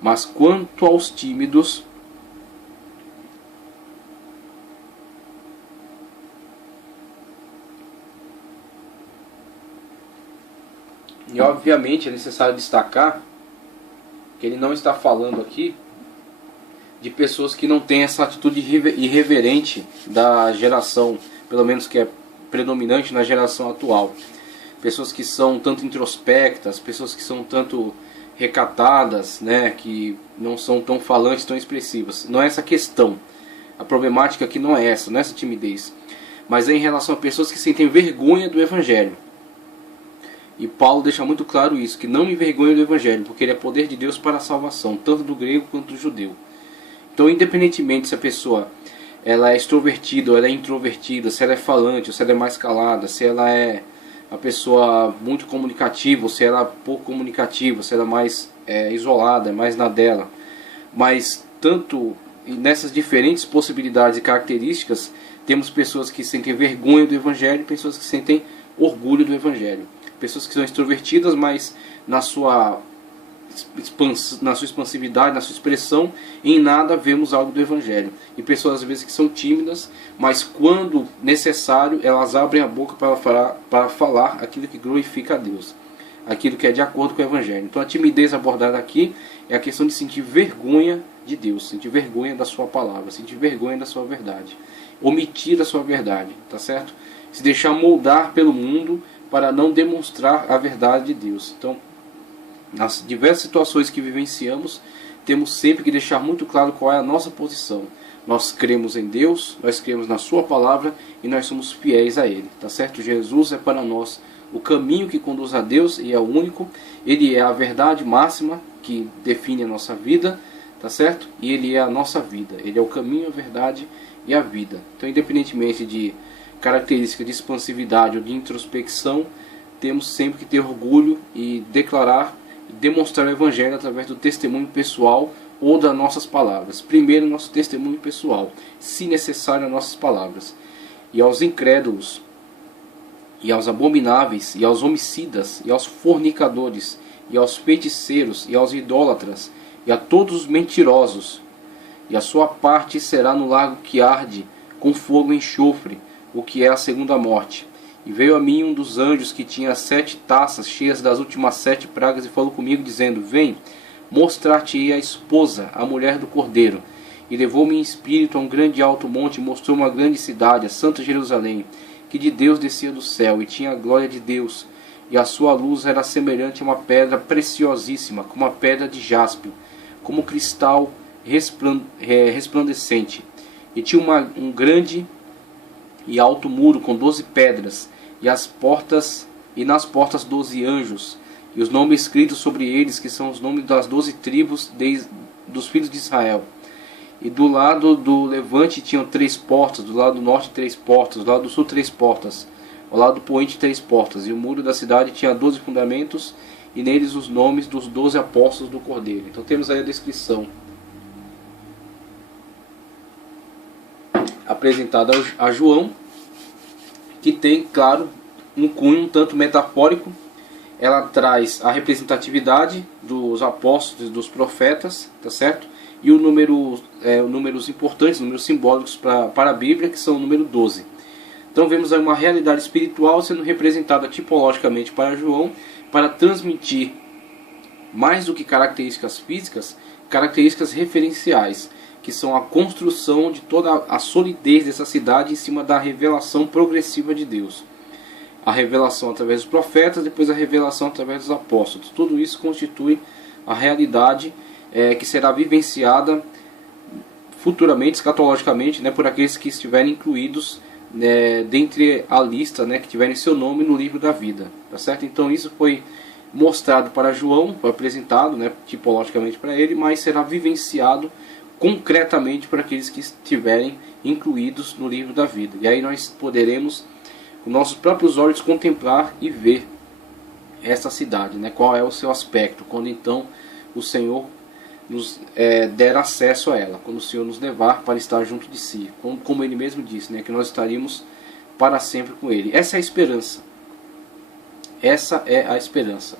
Mas quanto aos tímidos, e obviamente é necessário destacar que ele não está falando aqui de pessoas que não têm essa atitude irreverente da geração, pelo menos que é predominante na geração atual. Pessoas que são tanto introspectas, pessoas que são tanto recatadas, né, que não são tão falantes, tão expressivas. Não é essa a questão. A problemática aqui não é essa timidez. Mas é em relação a pessoas que sentem vergonha do Evangelho. E Paulo deixa muito claro isso, que não me envergonhe do Evangelho, porque ele é poder de Deus para a salvação, tanto do grego quanto do judeu. Então, independentemente se a pessoa ela é extrovertida ou ela é introvertida, se ela é falante ou se ela é mais calada, se ela é uma pessoa muito comunicativa ou se ela é pouco comunicativa, se ela é mais isolada, mais na dela. Mas tanto nessas diferentes possibilidades e características, temos pessoas que sentem vergonha do Evangelho e pessoas que sentem orgulho do Evangelho. Pessoas que são extrovertidas, mas na sua expansividade, na sua expressão, em nada vemos algo do Evangelho. E pessoas às vezes que são tímidas, mas quando necessário elas abrem a boca para falar aquilo que glorifica a Deus, aquilo que é de acordo com o Evangelho. Então a timidez abordada aqui é a questão de sentir vergonha de Deus, sentir vergonha da sua palavra, sentir vergonha da sua verdade, omitir a sua verdade, tá certo? Se deixar moldar pelo mundo para não demonstrar a verdade de Deus. Então, nas diversas situações que vivenciamos, temos sempre que deixar muito claro qual é a nossa posição. Nós cremos em Deus, nós cremos na sua palavra e nós somos fiéis a Ele, tá certo? Jesus é para nós o caminho que conduz a Deus e é o único. Ele é a verdade máxima que define a nossa vida, tá certo? E Ele é a nossa vida. Ele é o caminho, a verdade e a vida. Então, independentemente de característica de expansividade ou de introspecção, temos sempre que ter orgulho e declarar e demonstrar o Evangelho através do testemunho pessoal ou das nossas palavras. Primeiro, nosso testemunho pessoal, se necessário, as nossas palavras. E aos incrédulos, e aos abomináveis, e aos homicidas, e aos fornicadores, e aos feiticeiros, e aos idólatras, e a todos os mentirosos, e a sua parte será no lago que arde com fogo e enxofre, o que é a segunda morte. E veio a mim um dos anjos que tinha 7 taças cheias das últimas 7 pragas e falou comigo dizendo: Vem, mostrar-te-ei a esposa, a mulher do Cordeiro. E levou-me em espírito a um grande alto monte e mostrou uma grande cidade, a Santa Jerusalém, que de Deus descia do céu e tinha a glória de Deus. E a sua luz era semelhante a uma pedra preciosíssima, como a pedra de jaspe, como cristal resplandecente. E tinha um grande e alto muro com 12 pedras, e nas portas 12 anjos, e os nomes escritos sobre eles, que são os nomes das 12 tribos dos filhos de Israel. E do lado do levante tinham 3 portas, do lado do norte 3 portas, do lado do sul 3 portas, ao lado do poente 3 portas. E o muro da cidade tinha 12 fundamentos, e neles os nomes dos 12 apóstolos do Cordeiro. Então temos aí a descrição apresentada a João, que tem, claro, um cunho um tanto metafórico. Ela traz a representatividade dos apóstolos e dos profetas, tá certo? E o números importantes, números simbólicos para a Bíblia, que são o número 12. Então vemos aí uma realidade espiritual sendo representada tipologicamente para João, para transmitir, mais do que características físicas, características referenciais, que são a construção de toda a solidez dessa cidade em cima da revelação progressiva de Deus. A revelação através dos profetas, depois a revelação através dos apóstolos. Tudo isso constitui a realidade que será vivenciada futuramente, escatologicamente, por aqueles que estiverem incluídos dentre a lista, que tiverem seu nome no livro da vida. Tá certo? Então isso foi mostrado para João, foi apresentado tipologicamente para ele, mas será vivenciado concretamente para aqueles que estiverem incluídos no livro da vida. E aí nós poderemos, com nossos próprios olhos, contemplar e ver essa cidade, qual é o seu aspecto, quando então o Senhor nos der acesso a ela, quando o Senhor nos levar para estar junto de si, como Ele mesmo disse, que nós estaríamos para sempre com Ele. Essa é a esperança. Essa é a esperança.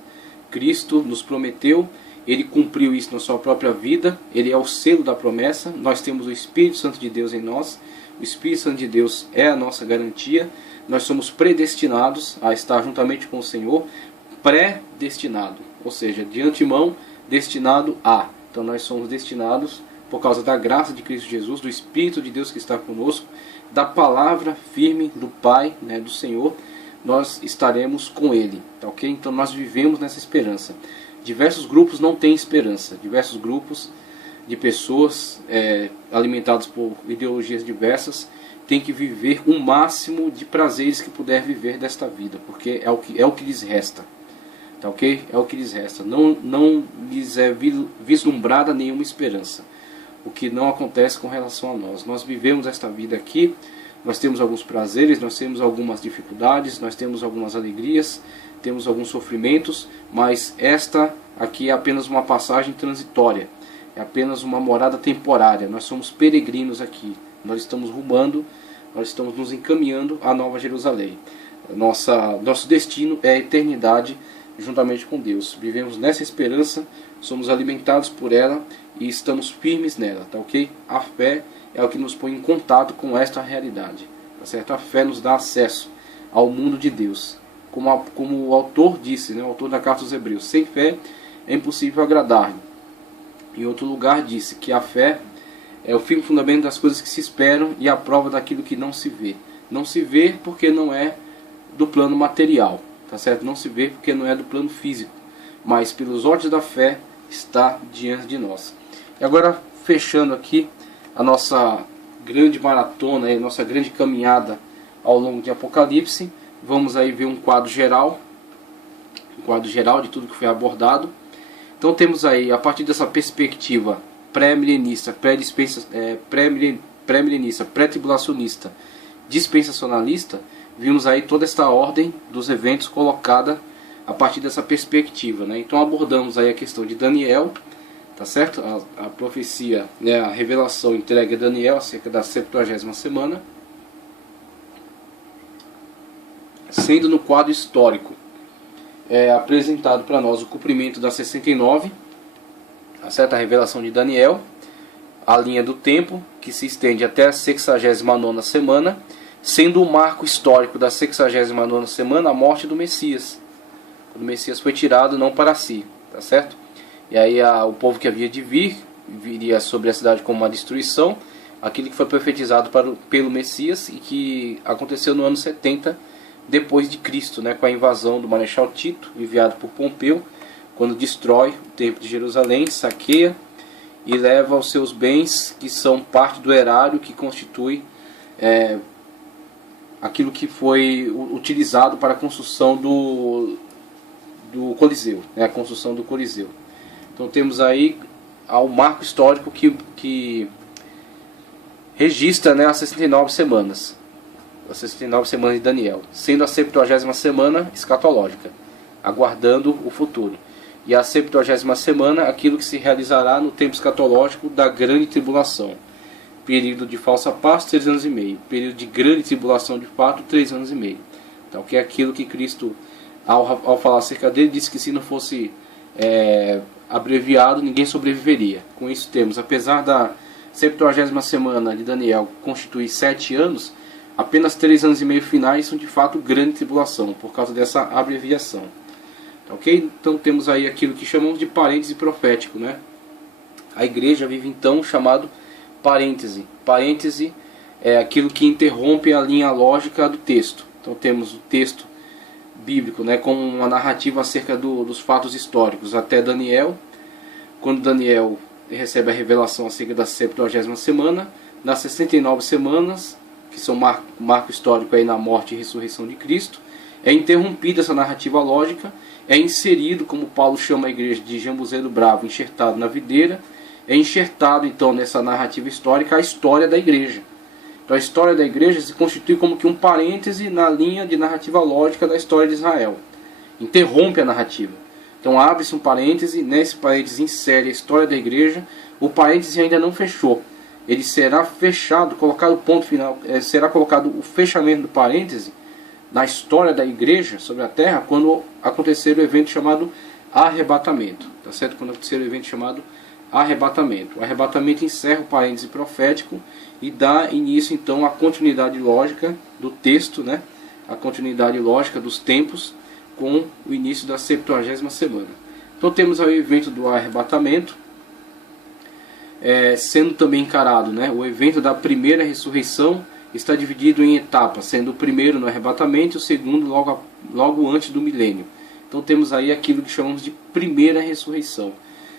Cristo nos prometeu, Ele cumpriu isso na sua própria vida, Ele é o selo da promessa, nós temos o Espírito Santo de Deus em nós, o Espírito Santo de Deus é a nossa garantia, nós somos predestinados a estar juntamente com o Senhor, predestinado, ou seja, de antemão destinado a. Então nós somos destinados por causa da graça de Cristo Jesus, do Espírito de Deus que está conosco, da palavra firme do Pai, do Senhor, nós estaremos com Ele, tá ok? Então nós vivemos nessa esperança. Diversos grupos não têm esperança, diversos grupos de pessoas alimentadas por ideologias diversas têm que viver o máximo de prazeres que puder viver desta vida, porque é o que lhes resta, tá ok? É o que lhes resta, não lhes é vislumbrada nenhuma esperança, o que não acontece com relação a nós. Nós vivemos esta vida aqui, nós temos alguns prazeres, nós temos algumas dificuldades, nós temos algumas alegrias, temos alguns sofrimentos, mas esta aqui é apenas uma passagem transitória. é apenas uma morada temporária. Nós somos peregrinos aqui. Nós estamos rumando, nós estamos nos encaminhando à Nova Jerusalém. Nosso destino é a eternidade juntamente com Deus. Vivemos nessa esperança, somos alimentados por ela e estamos firmes nela, tá ok? A fé é o que nos põe em contato com esta realidade, tá certo? A fé nos dá acesso ao mundo de Deus. Como o autor disse, né, o autor da carta aos Hebreus, sem fé é impossível agradar-lhe. Em outro lugar disse que a fé é o firme fundamento das coisas que se esperam e a prova daquilo que não se vê. Não se vê porque não é do plano material, tá certo? Não se vê porque não é do plano físico, mas pelos olhos da fé está diante de nós. E agora, fechando aqui a nossa grande maratona, a nossa grande caminhada ao longo de Apocalipse, vamos aí ver um quadro geral de tudo que foi abordado. Então temos aí, a partir dessa perspectiva pré-milenista, pré-tribulacionista, dispensacionalista, vimos aí toda esta ordem dos eventos colocada a partir dessa perspectiva, né? Então abordamos aí a questão de Daniel, tá certo? A profecia, né, a revelação entregue a Daniel acerca da 70ª semana, sendo no quadro histórico apresentado para nós o cumprimento da 69, tá certo? A revelação de Daniel, a linha do tempo que se estende até a 69ª semana, sendo o marco histórico da 69ª semana a morte do Messias. Quando o Messias foi tirado não para si, tá certo? E aí o povo que havia de vir viria sobre a cidade como uma destruição, aquilo que foi profetizado pelo Messias e que aconteceu no ano 70 depois de Cristo, né, com a invasão do Marechal Tito, enviado por Pompeu, quando destrói o templo de Jerusalém, saqueia e leva os seus bens, que são parte do erário que constitui aquilo que foi utilizado para a construção do Coliseu, né, a construção do Coliseu. Então temos aí o marco histórico que registra, né, as 69 semanas. As 69 semanas de Daniel, sendo a 70ª semana escatológica, aguardando o futuro. E a 70ª semana, aquilo que se realizará no tempo escatológico da grande tribulação. Período de falsa paz, 3 anos e meio. Período de grande tribulação de fato, 3 anos e meio. Então, que é aquilo que Cristo, ao falar acerca dele, disse que se não fosse abreviado, ninguém sobreviveria. Com isso temos, apesar da 70ª semana de Daniel constituir 7 anos, apenas 3 anos e meio finais são de fato grande tribulação, por causa dessa abreviação. Ok? Então temos aí aquilo que chamamos de parêntese profético, né? A igreja vive então chamado parêntese. Parêntese é aquilo que interrompe a linha lógica do texto. Então temos o texto bíblico, né, com uma narrativa acerca dos fatos históricos até Daniel. Quando Daniel recebe a revelação acerca da 70ª semana, nas 69 semanas, que são marco histórico aí na morte e ressurreição de Cristo, é interrompida essa narrativa lógica, é inserido, como Paulo chama a igreja de jambuzeiro bravo, enxertado na videira, é enxertado então nessa narrativa histórica a história da igreja. Então a história da igreja se constitui como que um parêntese na linha de narrativa lógica da história de Israel. Interrompe a narrativa. Então abre-se um parêntese, nesse parêntese insere a história da igreja, o parêntese ainda não fechou. Ele será fechado, colocado o ponto final, será colocado o fechamento do parêntese na história da igreja sobre a terra quando acontecer o evento chamado arrebatamento. Tá certo? Quando acontecer o evento chamado arrebatamento. O arrebatamento encerra o parêntese profético e dá início então à continuidade lógica do texto, né? A continuidade lógica dos tempos com o início da 70ª semana. Então temos aí o evento do arrebatamento, sendo também encarado, né? O evento da primeira ressurreição está dividido em etapas, sendo o primeiro no arrebatamento e o segundo logo antes do milênio. Então temos aí aquilo que chamamos de primeira ressurreição,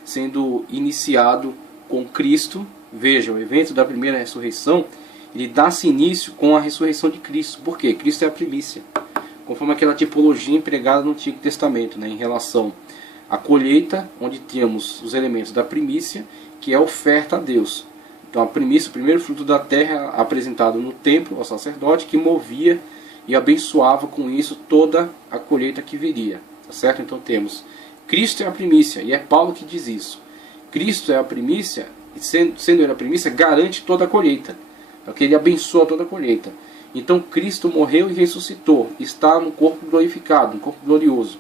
sendo iniciado com Cristo. Veja, o evento da primeira ressurreição, ele dá-se início com a ressurreição de Cristo. Por quê? Cristo é a primícia, conforme aquela tipologia empregada no Antigo Testamento, né, em relação à colheita, onde temos os elementos da primícia, que é a oferta a Deus. Então a primícia, o primeiro fruto da terra, apresentado no templo ao sacerdote, que movia e abençoava com isso toda a colheita que viria. Tá certo? Então temos Cristo é a primícia, e é Paulo que diz isso. Cristo é a primícia, e sendo ele a primícia, garante toda a colheita, porque ele abençoa toda a colheita. Então Cristo morreu e ressuscitou, está no corpo glorificado, no corpo glorioso.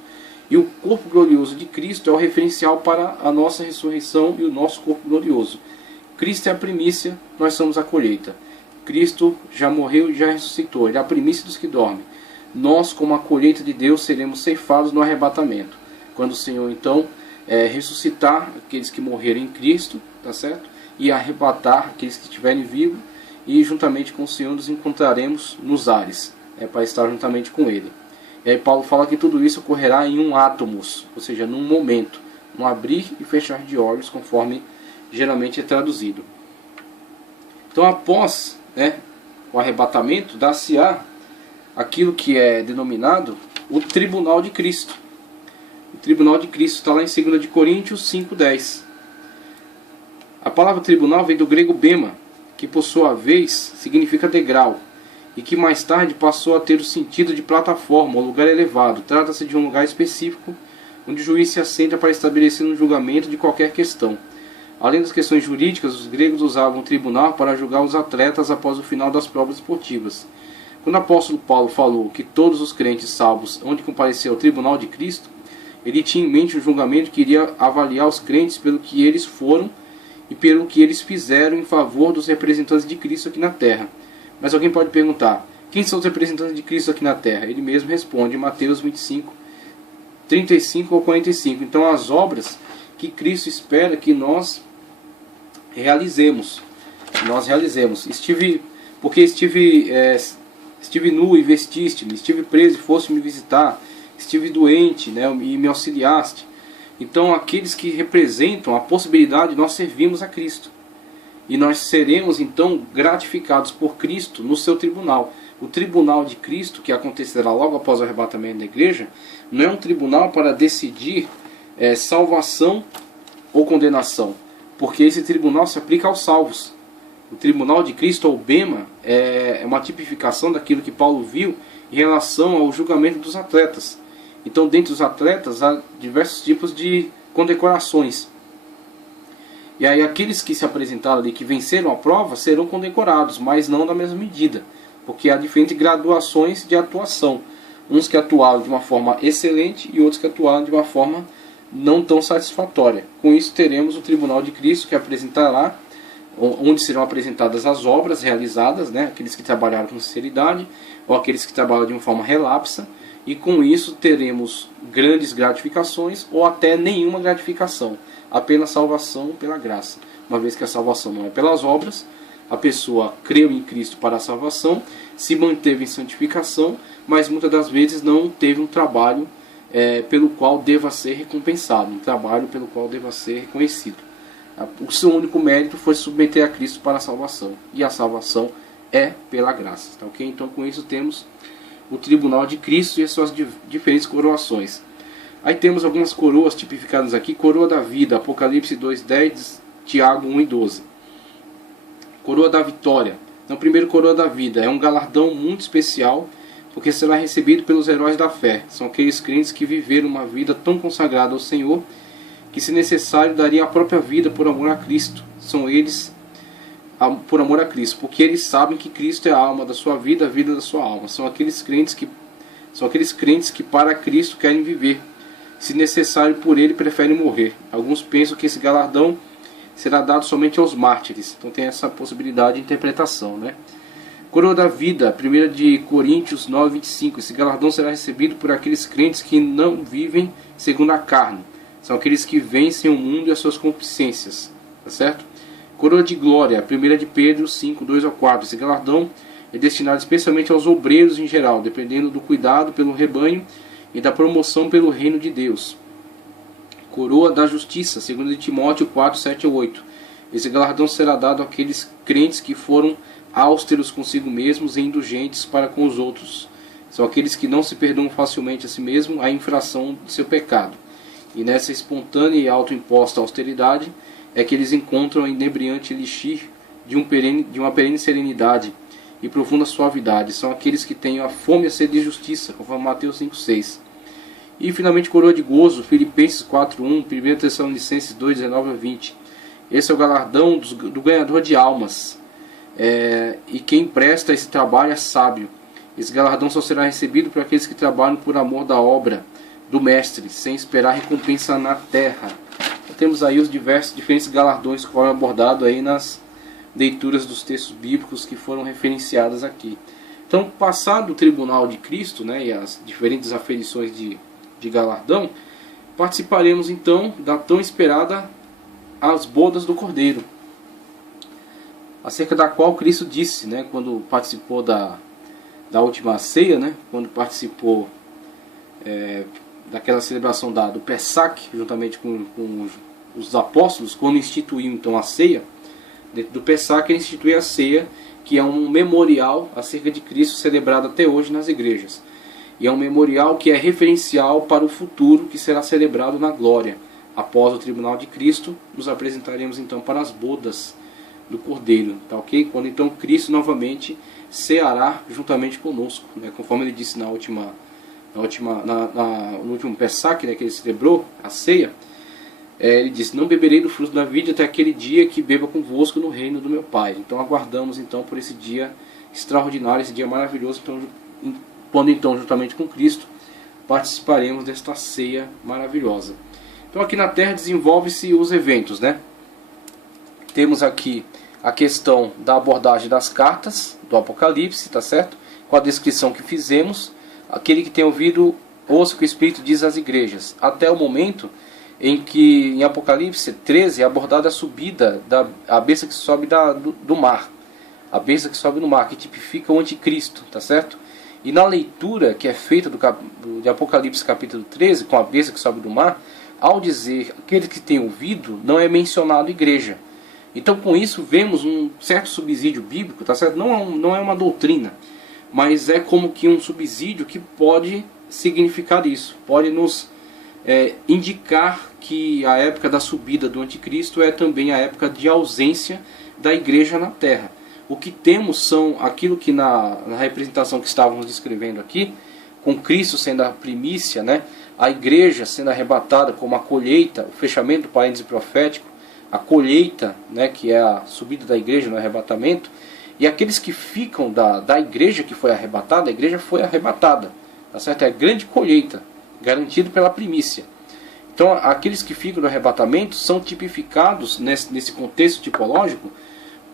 E o corpo glorioso de Cristo é o referencial para a nossa ressurreição e o nosso corpo glorioso. Cristo é a primícia, nós somos a colheita. Cristo já morreu e já ressuscitou, ele é a primícia dos que dormem. Nós, como a colheita de Deus, seremos ceifados no arrebatamento. Quando o Senhor, então, ressuscitar aqueles que morreram em Cristo, tá certo? E arrebatar aqueles que estiverem vivos, e juntamente com o Senhor nos encontraremos nos ares, para estar juntamente com Ele. E aí Paulo fala que tudo isso ocorrerá em um átomos, ou seja, num momento, num abrir e fechar de olhos, conforme geralmente é traduzido. Então, após o arrebatamento, dá-se-á aquilo que é denominado o tribunal de Cristo. O tribunal de Cristo está lá em 2 de Coríntios 5:10. A palavra tribunal vem do grego bema, que por sua vez significa degrau, e que mais tarde passou a ter o sentido de plataforma ou lugar elevado. Trata-se de um lugar específico onde o juiz se assenta para estabelecer um julgamento de qualquer questão. Além das questões jurídicas, os gregos usavam o tribunal para julgar os atletas após o final das provas esportivas. Quando o apóstolo Paulo falou que todos os crentes salvos hão de comparecer ao tribunal de Cristo, ele tinha em mente um julgamento que iria avaliar os crentes pelo que eles foram e pelo que eles fizeram em favor dos representantes de Cristo aqui na terra. Mas alguém pode perguntar, quem são os representantes de Cristo aqui na terra? Ele mesmo responde em Mateus 25, 35 ou 45. Então, as obras que Cristo espera que nós realizemos. Estive nu e vestiste-me, estive preso e foste me visitar, estive doente, e me auxiliaste. Então, aqueles que representam a possibilidade de nós servirmos a Cristo. E nós seremos, então, gratificados por Cristo no seu tribunal. O tribunal de Cristo, que acontecerá logo após o arrebatamento da igreja, não é um tribunal para decidir salvação ou condenação, porque esse tribunal se aplica aos salvos. O tribunal de Cristo, ou bema, é uma tipificação daquilo que Paulo viu em relação ao julgamento dos atletas. Então, dentre os atletas, há diversos tipos de condecorações. E aí, aqueles que se apresentaram ali, que venceram a prova, serão condecorados, mas não na mesma medida, porque há diferentes graduações de atuação. Uns que atuaram de uma forma excelente e outros que atuaram de uma forma não tão satisfatória. Com isso, teremos o tribunal de Cristo, que apresentará, onde serão apresentadas as obras realizadas, aqueles que trabalharam com sinceridade, ou aqueles que trabalham de uma forma relapsa, e com isso teremos grandes gratificações ou até nenhuma gratificação, apenas salvação pela graça. Uma vez que a salvação não é pelas obras, a pessoa creu em Cristo para a salvação, se manteve em santificação, mas muitas das vezes não teve um trabalho pelo qual deva ser recompensado, um trabalho pelo qual deva ser reconhecido. O seu único mérito foi submeter a Cristo para a salvação, e a salvação é pela graça. Tá, ok? Então, com isso temos o tribunal de Cristo e as suas diferentes coroações. Aí temos algumas coroas tipificadas aqui. Coroa da vida, Apocalipse 2:10, Tiago 1:12. Coroa da vitória. Então, primeiro, coroa da vida. É um galardão muito especial, porque será recebido pelos heróis da fé. São aqueles crentes que viveram uma vida tão consagrada ao Senhor, que se necessário daria a própria vida por amor a Cristo. São eles por amor a Cristo, porque eles sabem que Cristo é a alma da sua vida, a vida da sua alma. São aqueles crentes que para Cristo querem viver. Se necessário por ele, preferem morrer. Alguns pensam que esse galardão será dado somente aos mártires. Então tem essa possibilidade de interpretação, Coroa da vida, 1 de Coríntios 9:25. Esse galardão será recebido por aqueles crentes que não vivem segundo a carne. São aqueles que vencem o mundo e as suas concupiscências. Tá certo? Coroa de glória, 1 de Pedro 5:2-4. Esse galardão é destinado especialmente aos obreiros em geral, dependendo do cuidado pelo rebanho e da promoção pelo reino de Deus. Coroa da justiça, 2 de Timóteo 4:7-8. Esse galardão será dado àqueles crentes que foram austeros consigo mesmos e indulgentes para com os outros. São aqueles que não se perdoam facilmente a si mesmo a infração de seu pecado. E nessa espontânea e autoimposta austeridade é que eles encontram a inebriante elixir de uma perene serenidade e profunda suavidade. São aqueles que têm a fome e a sede de justiça, conforme Mateus 5:6. E finalmente coroa de gozo, Filipenses 4:1, 1 Tessalonicenses 2:19-20. Esse é o galardão do ganhador de almas. E quem presta esse trabalho é sábio. Esse galardão só será recebido por aqueles que trabalham por amor da obra do Mestre, sem esperar recompensa na terra. Então, temos aí os diferentes galardões que foram abordados aí nas leituras dos textos bíblicos que foram referenciadas aqui. Então, passado o tribunal de Cristo, né, e as diferentes aferições de galardão, participaremos então da tão esperada as bodas do Cordeiro, acerca da qual Cristo disse, né, quando participou da última ceia, né, quando participou daquela celebração do Pessac, juntamente com os apóstolos, quando instituiu então a ceia. Dentro do Pessac ele institui a ceia, que é um memorial acerca de Cristo celebrado até hoje nas igrejas. E é um memorial que é referencial para o futuro, que será celebrado na glória. Após o tribunal de Cristo, nos apresentaremos então para as bodas do Cordeiro, tá ok? Quando então Cristo novamente ceará juntamente conosco, né? Conforme ele disse no último Pessac, né, que ele celebrou a ceia, ele disse: não beberei do fruto da vide até aquele dia que beba convosco no reino do meu Pai. Então aguardamos então por esse dia extraordinário, esse dia maravilhoso, então, quando então juntamente com Cristo participaremos desta ceia maravilhosa. Então aqui na Terra desenvolve-se os eventos, né? Temos aqui a questão da abordagem das cartas do Apocalipse, tá certo? Com a descrição que fizemos. Aquele que tem ouvido, ouça o que o Espírito diz às igrejas. Até o momento em que em Apocalipse 13 é abordada a subida a besta que sobe do mar. A besta que sobe no mar, que tipifica o anticristo, tá certo? E na leitura que é feita de Apocalipse capítulo 13, com a besta que sobe do mar, ao dizer aquele que tem ouvido, não é mencionado igreja. Então com isso vemos um certo subsídio bíblico, tá certo? Não é uma doutrina, mas é como que um subsídio que pode significar isso, pode nos indicar que a época da subida do anticristo é também a época de ausência da igreja na terra. O que temos são aquilo que na representação que estávamos descrevendo aqui, com Cristo sendo a primícia, né? A igreja sendo arrebatada como a colheita, o fechamento do parêntese profético, a colheita, né, que é a subida da igreja no arrebatamento, e aqueles que ficam da igreja que foi arrebatada, a igreja foi arrebatada, tá certo? É a grande colheita, garantido pela primícia. Então aqueles que ficam do arrebatamento são tipificados nesse contexto tipológico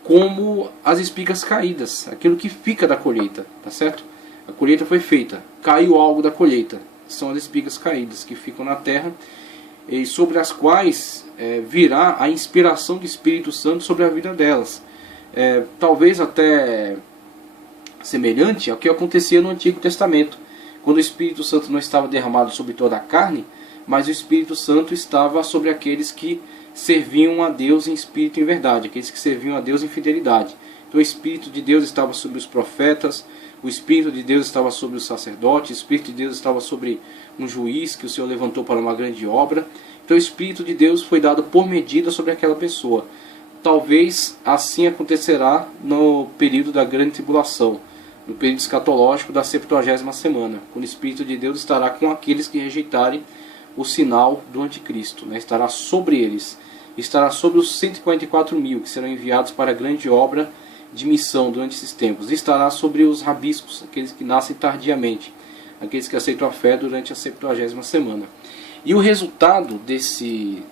como as espigas caídas, aquilo que fica da colheita, tá certo? A colheita foi feita, caiu algo da colheita, são as espigas caídas que ficam na terra e sobre as quais virá a inspiração do Espírito Santo sobre a vida delas. Talvez até semelhante ao que acontecia no Antigo Testamento, quando o Espírito Santo não estava derramado sobre toda a carne, mas o Espírito Santo estava sobre aqueles que serviam a Deus em espírito e em verdade, aqueles que serviam a Deus em fidelidade. Então o Espírito de Deus estava sobre os profetas, o Espírito de Deus estava sobre os sacerdotes, o Espírito de Deus estava sobre um juiz que o Senhor levantou para uma grande obra. Então o Espírito de Deus foi dado por medida sobre aquela pessoa. Talvez assim acontecerá no período da grande tribulação, no período escatológico da 70ª semana, quando o Espírito de Deus estará com aqueles que rejeitarem o sinal do anticristo, né? Estará sobre eles, estará sobre os 144.000 que serão enviados para a grande obra de missão durante esses tempos, estará sobre os rabiscos, aqueles que nascem tardiamente, aqueles que aceitam a fé durante a 70ª semana. E o resultado desse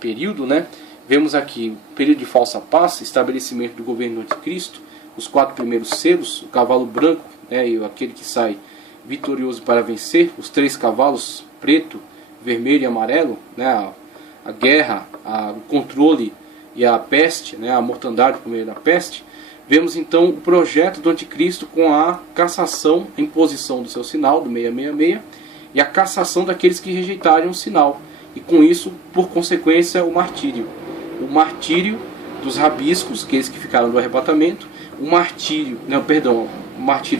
período, né? Vemos aqui o período de falsa paz, estabelecimento do governo do anticristo, os 4 primeiros selos, o cavalo branco, né, e aquele que sai vitorioso para vencer, os 3 cavalos, preto, vermelho e amarelo, né, a guerra, o controle e a peste, né, a mortandade por meio da peste. Vemos então o projeto do anticristo com a cassação, a imposição do seu sinal, do 666, e a cassação daqueles que rejeitarem o sinal. E com isso, por consequência, o martírio. O martírio dos rabiscos, aqueles que ficaram do arrebatamento, o martírio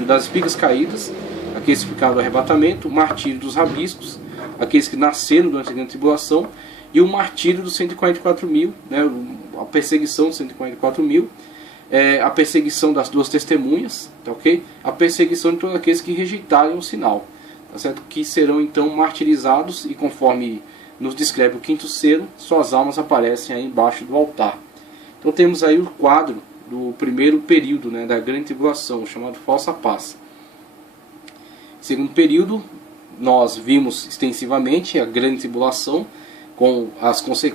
das espigas caídas, aqueles que ficaram do arrebatamento, o martírio dos rabiscos, aqueles que nasceram durante a grande tribulação, e o martírio dos 144.000, né, a perseguição dos 144.000, a perseguição das 2 testemunhas, tá ok? A perseguição de todos aqueles que rejeitarem o sinal, tá certo? Que serão então martirizados, e conforme nos descreve o quinto selo, suas almas aparecem aí embaixo do altar. Então temos aí o quadro do primeiro período, né, da grande tribulação, chamado falsa paz. Segundo período, nós vimos extensivamente a grande tribulação, com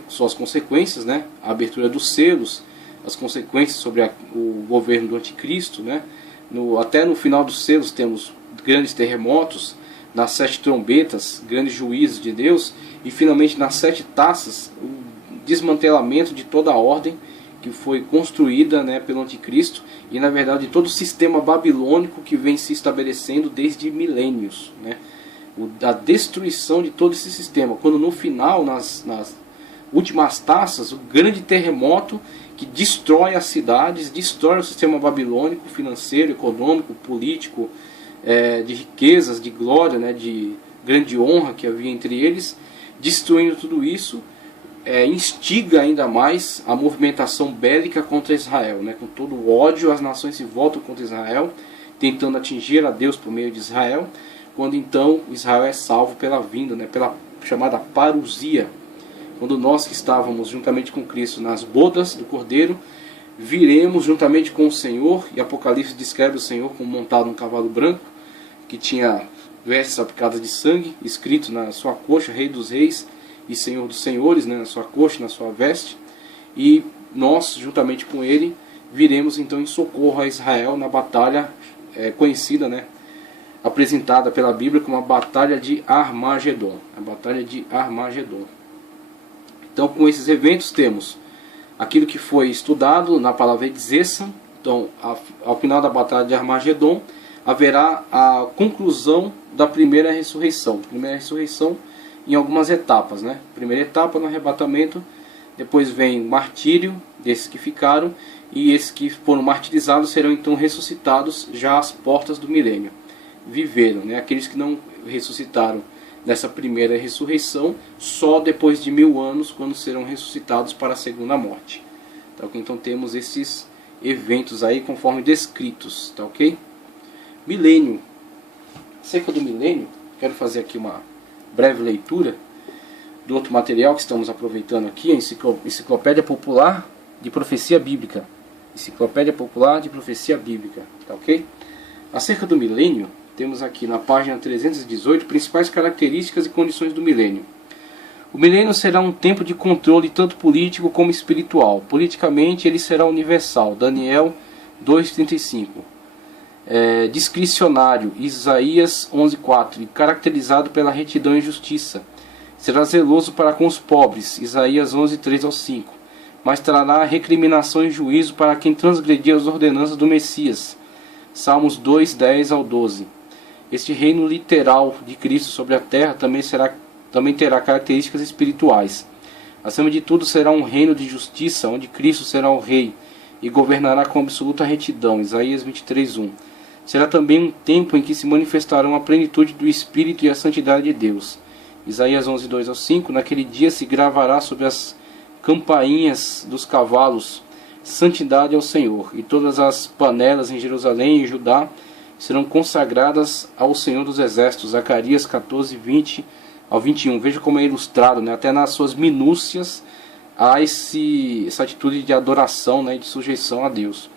suas consequências, né, a abertura dos selos, as consequências sobre o governo do anticristo, né, até no final dos selos temos grandes terremotos, nas 7 trombetas, grandes juízos de Deus, e finalmente nas 7 taças, o desmantelamento de toda a ordem que foi construída, né, pelo anticristo, e na verdade todo o sistema babilônico que vem se estabelecendo desde milênios, né, a destruição de todo esse sistema, quando no final, nas últimas taças, o grande terremoto que destrói as cidades, destrói o sistema babilônico, financeiro, econômico, político, de riquezas, de glória, né, de grande honra que havia entre eles, destruindo tudo isso, instiga ainda mais a movimentação bélica contra Israel, né, com todo o ódio, as nações se voltam contra Israel, tentando atingir a Deus por meio de Israel, quando então Israel é salvo pela vinda, né, pela chamada parousia, quando nós que estávamos juntamente com Cristo nas bodas do Cordeiro, viremos juntamente com o Senhor, e Apocalipse descreve o Senhor como montado num cavalo branco, que tinha vestes salpicadas de sangue, escrito na sua coxa, Rei dos Reis e Senhor dos Senhores, né, na sua coxa, na sua veste, e nós, juntamente com ele, viremos então em socorro a Israel na batalha conhecida, né, apresentada pela Bíblia como a Batalha de Armagedon. A Batalha de Armagedon. Então, com esses eventos, temos aquilo que foi estudado na palavra Exessa. Então, ao final da Batalha de Armagedon, haverá a conclusão da primeira ressurreição. Primeira ressurreição em algumas etapas, né? Primeira etapa no arrebatamento, depois vem o martírio desses que ficaram, e esses que foram martirizados serão então ressuscitados já às portas do milênio. Viveram, né? Aqueles que não ressuscitaram nessa primeira ressurreição, só depois de 1000 anos, quando serão ressuscitados para a segunda morte. Tá, ok? Então temos esses eventos aí conforme descritos, tá ok? Milênio. Acerca do milênio, quero fazer aqui uma breve leitura do outro material que estamos aproveitando aqui, a Enciclopédia Popular de Profecia Bíblica. Enciclopédia Popular de Profecia Bíblica, tá ok? Acerca do milênio, temos aqui na página 318 principais características e condições do milênio. O milênio será um tempo de controle tanto político como espiritual. Politicamente ele será universal, Daniel 2,35. Discricionário, Isaías 11,4. E caracterizado pela retidão e justiça. Será zeloso para com os pobres, Isaías 11,3 ao 5. Mas trará recriminação e juízo para quem transgredir as ordenanças do Messias, Salmos 2,10 ao 12. Este reino literal de Cristo sobre a terra também terá características espirituais. Acima de tudo será um reino de justiça, onde Cristo será o rei e governará com absoluta retidão. Isaías 23:1. Será também um tempo em que se manifestarão a plenitude do Espírito e a santidade de Deus. Isaías 11:2 ao 5. Naquele dia se gravará sobre as campainhas dos cavalos: santidade ao Senhor, e todas as panelas em Jerusalém e Judá serão consagradas ao Senhor dos Exércitos. Zacarias 14:20 ao 21. Veja como é ilustrado, né? Até nas suas minúcias há essa atitude de adoração, né? E de sujeição a Deus.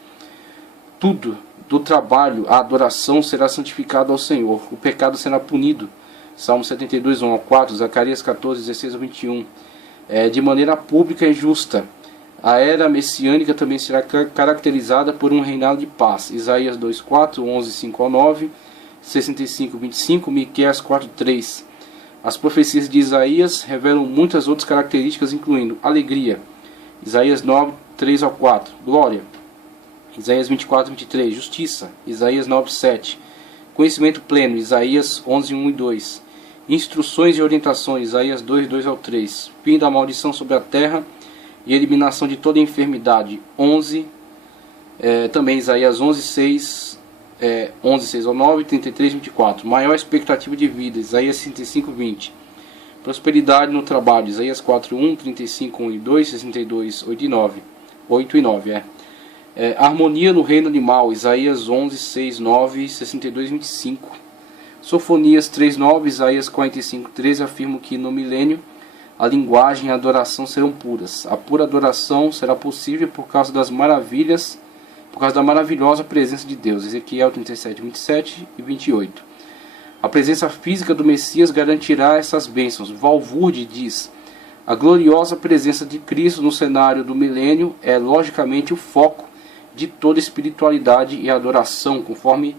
Tudo, do trabalho à adoração, será santificado ao Senhor. O pecado será punido. Salmo 72:1 ao 4. Zacarias 14:16 ao 21. De maneira pública e justa. A era messiânica também será caracterizada por um reinado de paz. Isaías 2:4, 11:5 ao 9, 65:25, Miqueias 4:3. As profecias de Isaías revelam muitas outras características, incluindo alegria. Isaías 9:3 ao 4, glória. Isaías 24:23, justiça. Isaías 9:7, conhecimento pleno. Isaías 11:1 e 2. Instruções e orientações. Isaías 2:2 ao 3. Fim da maldição sobre a terra e eliminação de toda enfermidade. Também Isaías 11:6 ao 9, 33:24. Maior expectativa de vida. Isaías 65:20. Prosperidade no trabalho. Isaías 4:1, 35:1 e 2, 62, 8 e 9. Harmonia no reino animal. Isaías 11:6, 9, 62:25. Sofonias 3:9, Isaías 45:13 afirmam que no milênio a linguagem e a adoração serão puras. A pura adoração será possível por causa das maravilhas, por causa da maravilhosa presença de Deus. Ezequiel 37:27 e 28. A presença física do Messias garantirá essas bênçãos. Walvoord diz: a gloriosa presença de Cristo no cenário do milênio é logicamente o foco de toda espiritualidade e adoração, conforme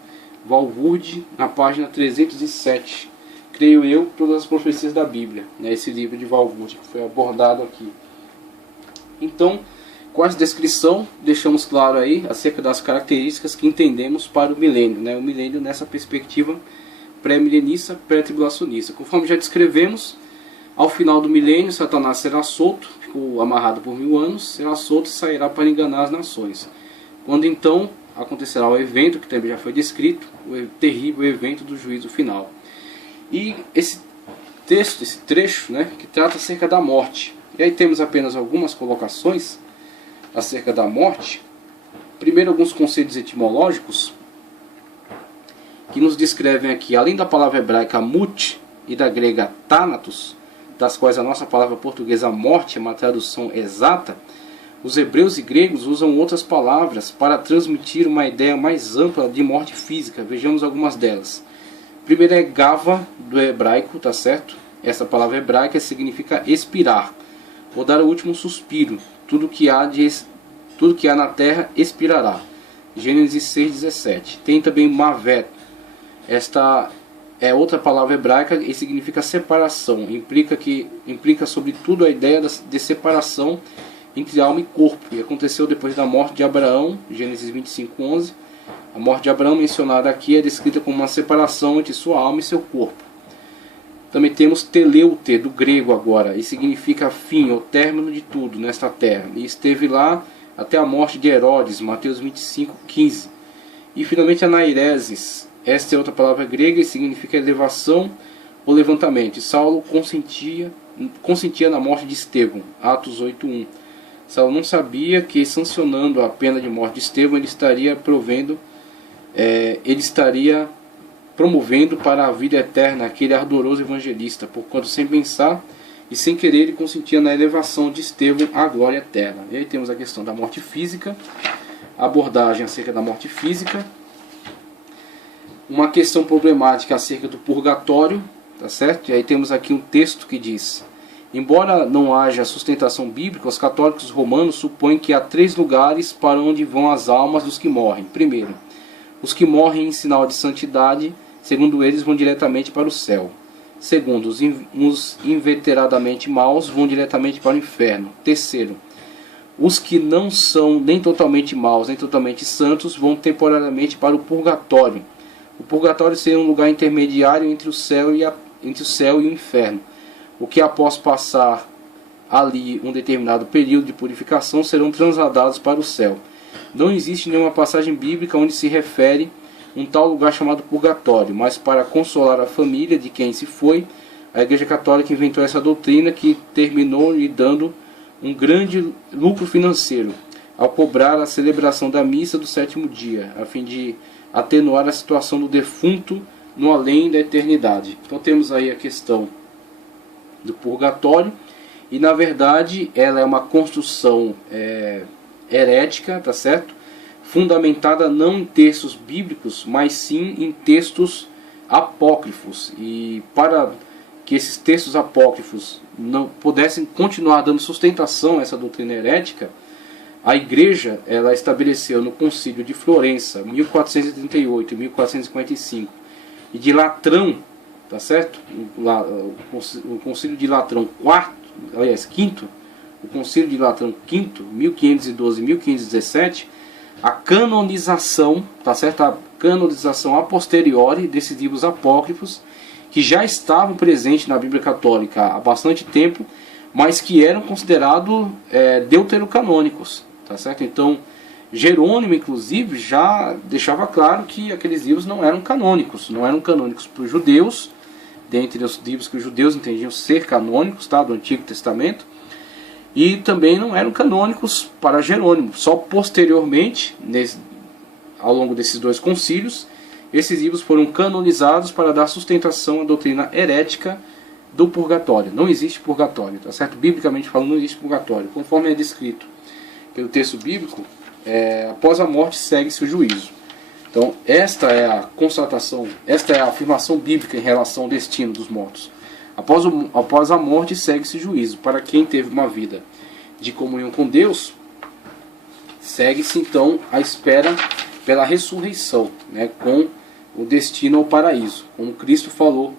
Walvoord na página 307. Creio eu, todas as profecias da Bíblia, né? Esse livro de Walvoord que foi abordado aqui. Então, com essa descrição, deixamos claro aí acerca das características que entendemos para o milênio, né? O milênio nessa perspectiva pré-milenista, pré-tribulacionista. Conforme já descrevemos, ao final do milênio, Satanás será solto, ficou amarrado por 1000 anos, será solto e sairá para enganar as nações. Quando então acontecerá o evento, que também já foi descrito, o terrível evento do juízo final. E esse texto, esse trecho, né, que trata acerca da morte. E aí temos apenas algumas colocações acerca da morte. Primeiro, alguns conceitos etimológicos que nos descrevem aqui, além da palavra hebraica mut e da grega thanatos, das quais a nossa palavra portuguesa morte é uma tradução exata, os hebreus e gregos usam outras palavras para transmitir uma ideia mais ampla de morte física. Vejamos algumas delas. Primeiro é gava, do hebraico, tá certo? Essa palavra hebraica significa expirar, ou dar o último suspiro. Tudo que há na terra expirará. Gênesis 6:17. Tem também mavet. Esta é outra palavra hebraica e significa separação. Implica sobretudo a ideia de separação entre alma e corpo. E aconteceu depois da morte de Abraão, Gênesis 25:11. A morte de Abraão mencionada aqui é descrita como uma separação entre sua alma e seu corpo. Também temos teleute, do grego agora, e significa fim ou término de tudo nesta terra. E esteve lá até a morte de Herodes, Mateus 25:15. E finalmente anaireses. Esta é outra palavra grega e significa elevação ou levantamento. E Saulo consentia na morte de Estevão, Atos 8:1. Saulo não sabia que, sancionando a pena de morte de Estevão, ele estaria promovendo para a vida eterna aquele ardoroso evangelista, porquanto sem pensar e sem querer ele consentia na elevação de Estevão à glória eterna. E aí temos a questão da morte física, a abordagem acerca da morte física, uma questão problemática acerca do purgatório, tá certo? E aí temos aqui um texto que diz: embora não haja sustentação bíblica, os católicos romanos supõem que há 3 lugares para onde vão as almas dos que morrem. Primeiro, os que morrem em sinal de santidade, segundo eles, vão diretamente para o céu. Segundo, os inveteradamente maus vão diretamente para o inferno. Terceiro, os que não são nem totalmente maus, nem totalmente santos, vão temporariamente para o purgatório. O purgatório seria um lugar intermediário entre o céu e o inferno, o que após passar ali um determinado período de purificação serão transladados para o céu. Não existe nenhuma passagem bíblica onde se refere um tal lugar chamado purgatório, mas para consolar a família de quem se foi, a Igreja Católica inventou essa doutrina que terminou lhe dando um grande lucro financeiro ao cobrar a celebração da missa do 7º dia, a fim de atenuar a situação do defunto no além da eternidade. Então temos aí a questão do purgatório, e na verdade ela é uma construção herética, tá certo? Fundamentada não em textos bíblicos, mas sim em textos apócrifos. E para que esses textos apócrifos não pudessem continuar dando sustentação a essa doutrina herética, a Igreja ela estabeleceu no Concílio de Florença, 1438 e 1455, e de Latrão, tá certo? O Concílio de Latrão quinto, o Concílio de Latrão V, 1512 e 1517, a canonização, tá certo? A canonização a posteriori desses livros apócrifos, que já estavam presentes na Bíblia Católica há bastante tempo, mas que eram considerados deuterocanônicos, tá certo? Então, Jerônimo, inclusive, já deixava claro que aqueles livros não eram canônicos para os judeus, dentre os livros que os judeus entendiam ser canônicos, tá, do Antigo Testamento, e também não eram canônicos para Jerônimo. Só posteriormente, ao longo desses 2 concílios, esses livros foram canonizados para dar sustentação à doutrina herética do purgatório. Não existe purgatório, tá certo? Biblicamente falando, não existe purgatório. Conforme é descrito pelo texto bíblico, após a morte segue-se o juízo. Então, esta é a constatação, esta é a afirmação bíblica em relação ao destino dos mortos. Após a morte segue-se o juízo. Para quem teve uma vida de comunhão com Deus, segue-se então a espera pela ressurreição, né, com o destino ao paraíso. Como Cristo falou,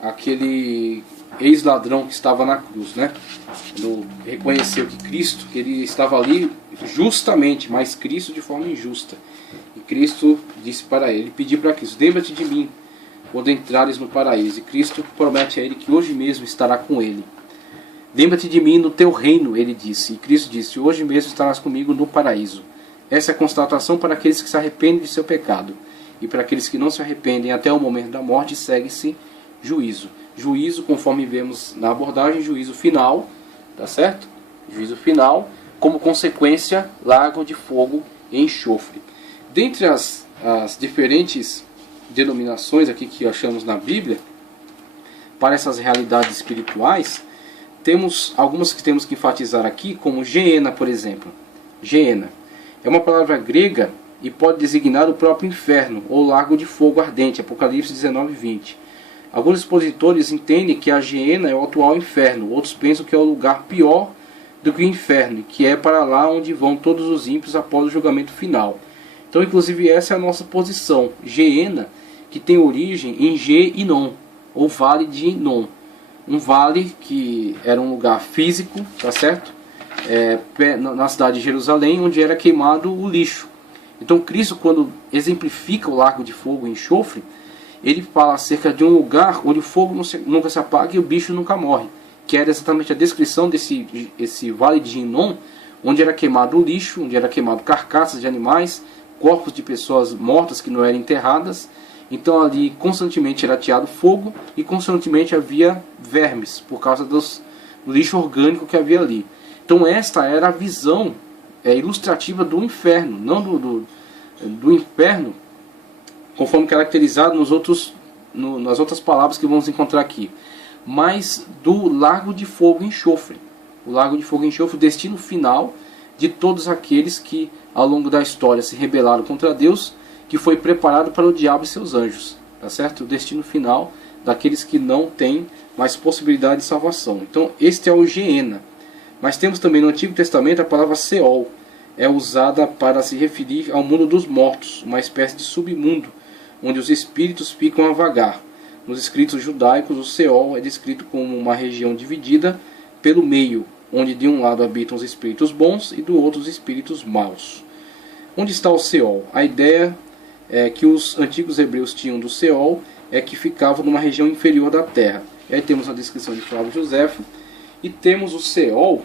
aquele ex-ladrão que estava na cruz, né? Quando reconheceu que Cristo, que ele estava ali justamente, mas Cristo de forma injusta. E Cristo disse para ele, pediu para Cristo, lembra-te de mim quando entrares no paraíso. E Cristo promete a ele que hoje mesmo estará com ele. Lembra-te de mim no teu reino, ele disse. E Cristo disse, hoje mesmo estarás comigo no paraíso. Essa é a constatação para aqueles que se arrependem de seu pecado. E para aqueles que não se arrependem até o momento da morte, segue-se juízo. Juízo, conforme vemos na abordagem, juízo final, tá certo? Juízo final, como consequência, lago de fogo e enxofre. Dentre as diferentes denominações aqui que achamos na Bíblia, para essas realidades espirituais, temos algumas que temos que enfatizar aqui, como Geena, por exemplo. Geena é uma palavra grega e pode designar o próprio inferno, ou lago de fogo ardente, Apocalipse 19:20. Alguns expositores entendem que a Geena é o atual inferno, outros pensam que é o lugar pior do que o inferno, que é para lá onde vão todos os ímpios após o julgamento final. Então, inclusive, essa é a nossa posição. Geena, que tem origem em Ge-Inon, ou Vale de Inon. Um vale que era um lugar físico, tá certo? Na cidade de Jerusalém, onde era queimado o lixo. Então, Cristo, quando exemplifica o lago de fogo e enxofre, ele fala acerca de um lugar onde o fogo nunca se apaga e o bicho nunca morre, que era exatamente a descrição desse vale de Inon, onde era queimado o lixo, onde era queimado carcaças de animais, corpos de pessoas mortas que não eram enterradas. Então ali constantemente era ateado fogo e constantemente havia vermes, por causa do lixo orgânico que havia ali. Então esta era a visão ilustrativa do inferno, não do inferno, conforme caracterizado nas outras palavras que vamos encontrar aqui, mas do lago de fogo e enxofre. O lago de fogo e enxofre, o destino final de todos aqueles que ao longo da história se rebelaram contra Deus, que foi preparado para o diabo e seus anjos, tá certo? O destino final daqueles que não têm mais possibilidade de salvação. Então este é o Geena. Mas temos também no Antigo Testamento a palavra Seol, é usada para se referir ao mundo dos mortos, uma espécie de submundo, onde os espíritos ficam a vagar. Nos escritos judaicos, o Seol é descrito como uma região dividida pelo meio, onde de um lado habitam os espíritos bons e do outro os espíritos maus. Onde está o Seol? A ideia que os antigos hebreus tinham do Seol é que ficava numa região inferior da terra. E aí temos a descrição de Flávio Josefo, e temos o Seol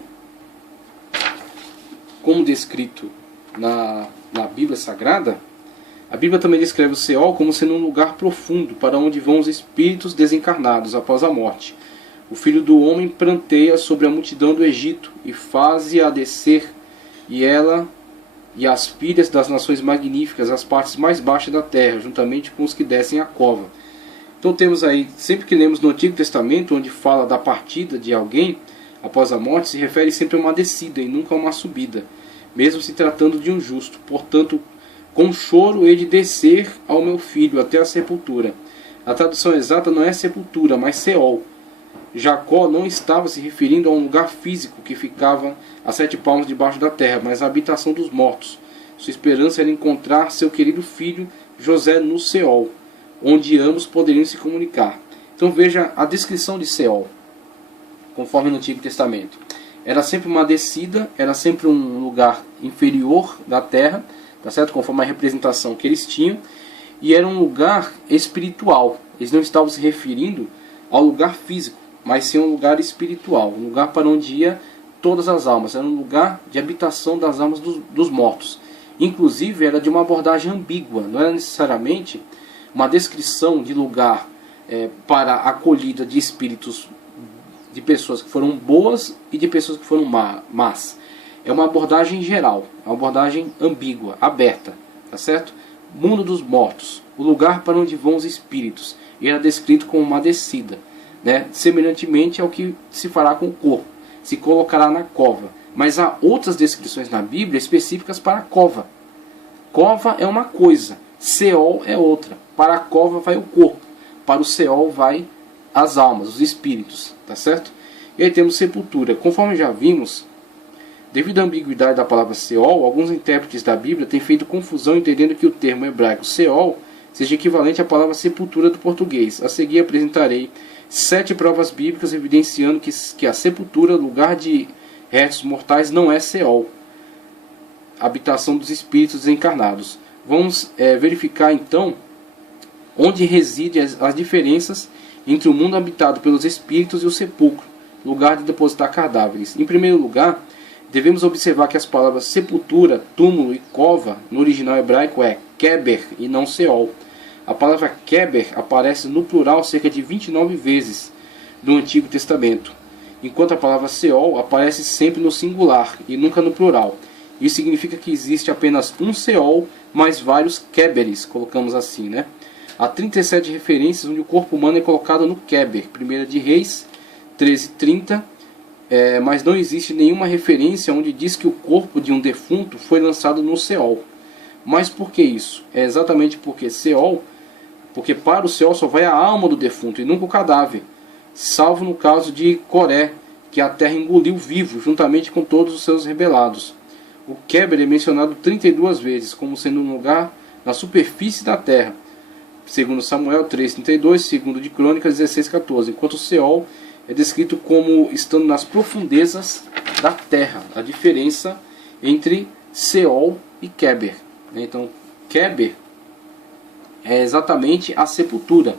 como descrito na Bíblia Sagrada. A Bíblia também descreve o Seol como sendo um lugar profundo para onde vão os espíritos desencarnados após a morte. O Filho do Homem pranteia sobre a multidão do Egito e faze-a descer, e ela e as filhas das nações magníficas, as partes mais baixas da terra, juntamente com os que descem a cova. Então temos aí, sempre que lemos no Antigo Testamento, onde fala da partida de alguém após a morte, se refere sempre a uma descida e nunca a uma subida, mesmo se tratando de um justo. Portanto, com choro hei de descer ao meu filho até a sepultura. A tradução exata não é sepultura, mas Seol. Jacó não estava se referindo a um lugar físico que ficava a 7 palmos debaixo da terra, mas a habitação dos mortos. Sua esperança era encontrar seu querido filho José no Seol, onde ambos poderiam se comunicar. Então veja a descrição de Seol, conforme no Antigo Testamento. Era sempre uma descida, era sempre um lugar inferior da terra, tá certo? Conforme a representação que eles tinham, e era um lugar espiritual. Eles não estavam se referindo ao lugar físico, mas sim um lugar espiritual, um lugar para onde ia todas as almas. Era um lugar de habitação das almas dos mortos. Inclusive era de uma abordagem ambígua, não era necessariamente uma descrição de lugar para a acolhida de espíritos, de pessoas que foram boas e de pessoas que foram más. É uma abordagem geral, uma abordagem ambígua, aberta, tá certo? Mundo dos mortos, o lugar para onde vão os espíritos, e era descrito como uma descida, né? Semelhantemente ao que se fará com o corpo, se colocará na cova. Mas há outras descrições na Bíblia específicas para a cova. Cova é uma coisa, Seol é outra. Para a cova vai o corpo, para o Seol vai as almas, os espíritos, tá certo? E aí temos sepultura. Conforme já vimos, devido à ambiguidade da palavra Seol, alguns intérpretes da Bíblia têm feito confusão entendendo que o termo hebraico Seol seja equivalente à palavra sepultura do português. A seguir apresentarei 7 provas bíblicas evidenciando que a sepultura, lugar de restos mortais, não é Seol, habitação dos espíritos desencarnados. Vamos verificar então onde residem as diferenças entre o mundo habitado pelos espíritos e o sepulcro, lugar de depositar cadáveres. Em primeiro lugar, devemos observar que as palavras sepultura, túmulo e cova no original hebraico é keber e não Seol. A palavra keber aparece no plural cerca de 29 vezes no Antigo Testamento, enquanto a palavra Seol aparece sempre no singular e nunca no plural. Isso significa que existe apenas um Seol mais vários keberes, colocamos assim, né? Há 37 referências onde o corpo humano é colocado no keber. 1 de Reis 13:30, mas não existe nenhuma referência onde diz que o corpo de um defunto foi lançado no Seol. Mas por que isso? É exatamente porque para o Seol só vai a alma do defunto e nunca o cadáver, salvo no caso de Coré, que a terra engoliu vivo, juntamente com todos os seus rebelados. O Keber é mencionado 32 vezes, como sendo um lugar na superfície da terra, segundo Samuel 3:32, segundo de Crônicas 16:14, enquanto o Seol é descrito como estando nas profundezas da terra. A diferença entre Seol e Keber. Então, Keber é exatamente a sepultura.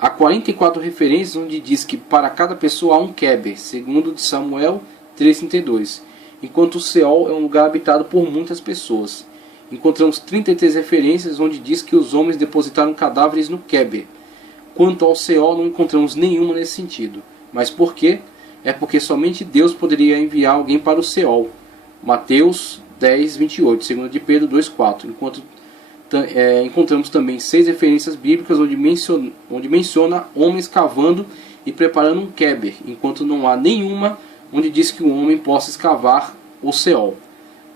Há 44 referências onde diz que para cada pessoa há um Keber, segundo de Samuel 3:32, enquanto o Seol é um lugar habitado por muitas pessoas. Encontramos 33 referências onde diz que os homens depositaram cadáveres no Keber. Quanto ao Seol, não encontramos nenhuma nesse sentido. Mas por quê? É porque somente Deus poderia enviar alguém para o Seol. Mateus 10:28, 2 de Pedro 2:4. Encontramos também 6 referências bíblicas onde menciona homens cavando e preparando um Keber, enquanto não há nenhuma onde diz que um homem possa escavar o Seol.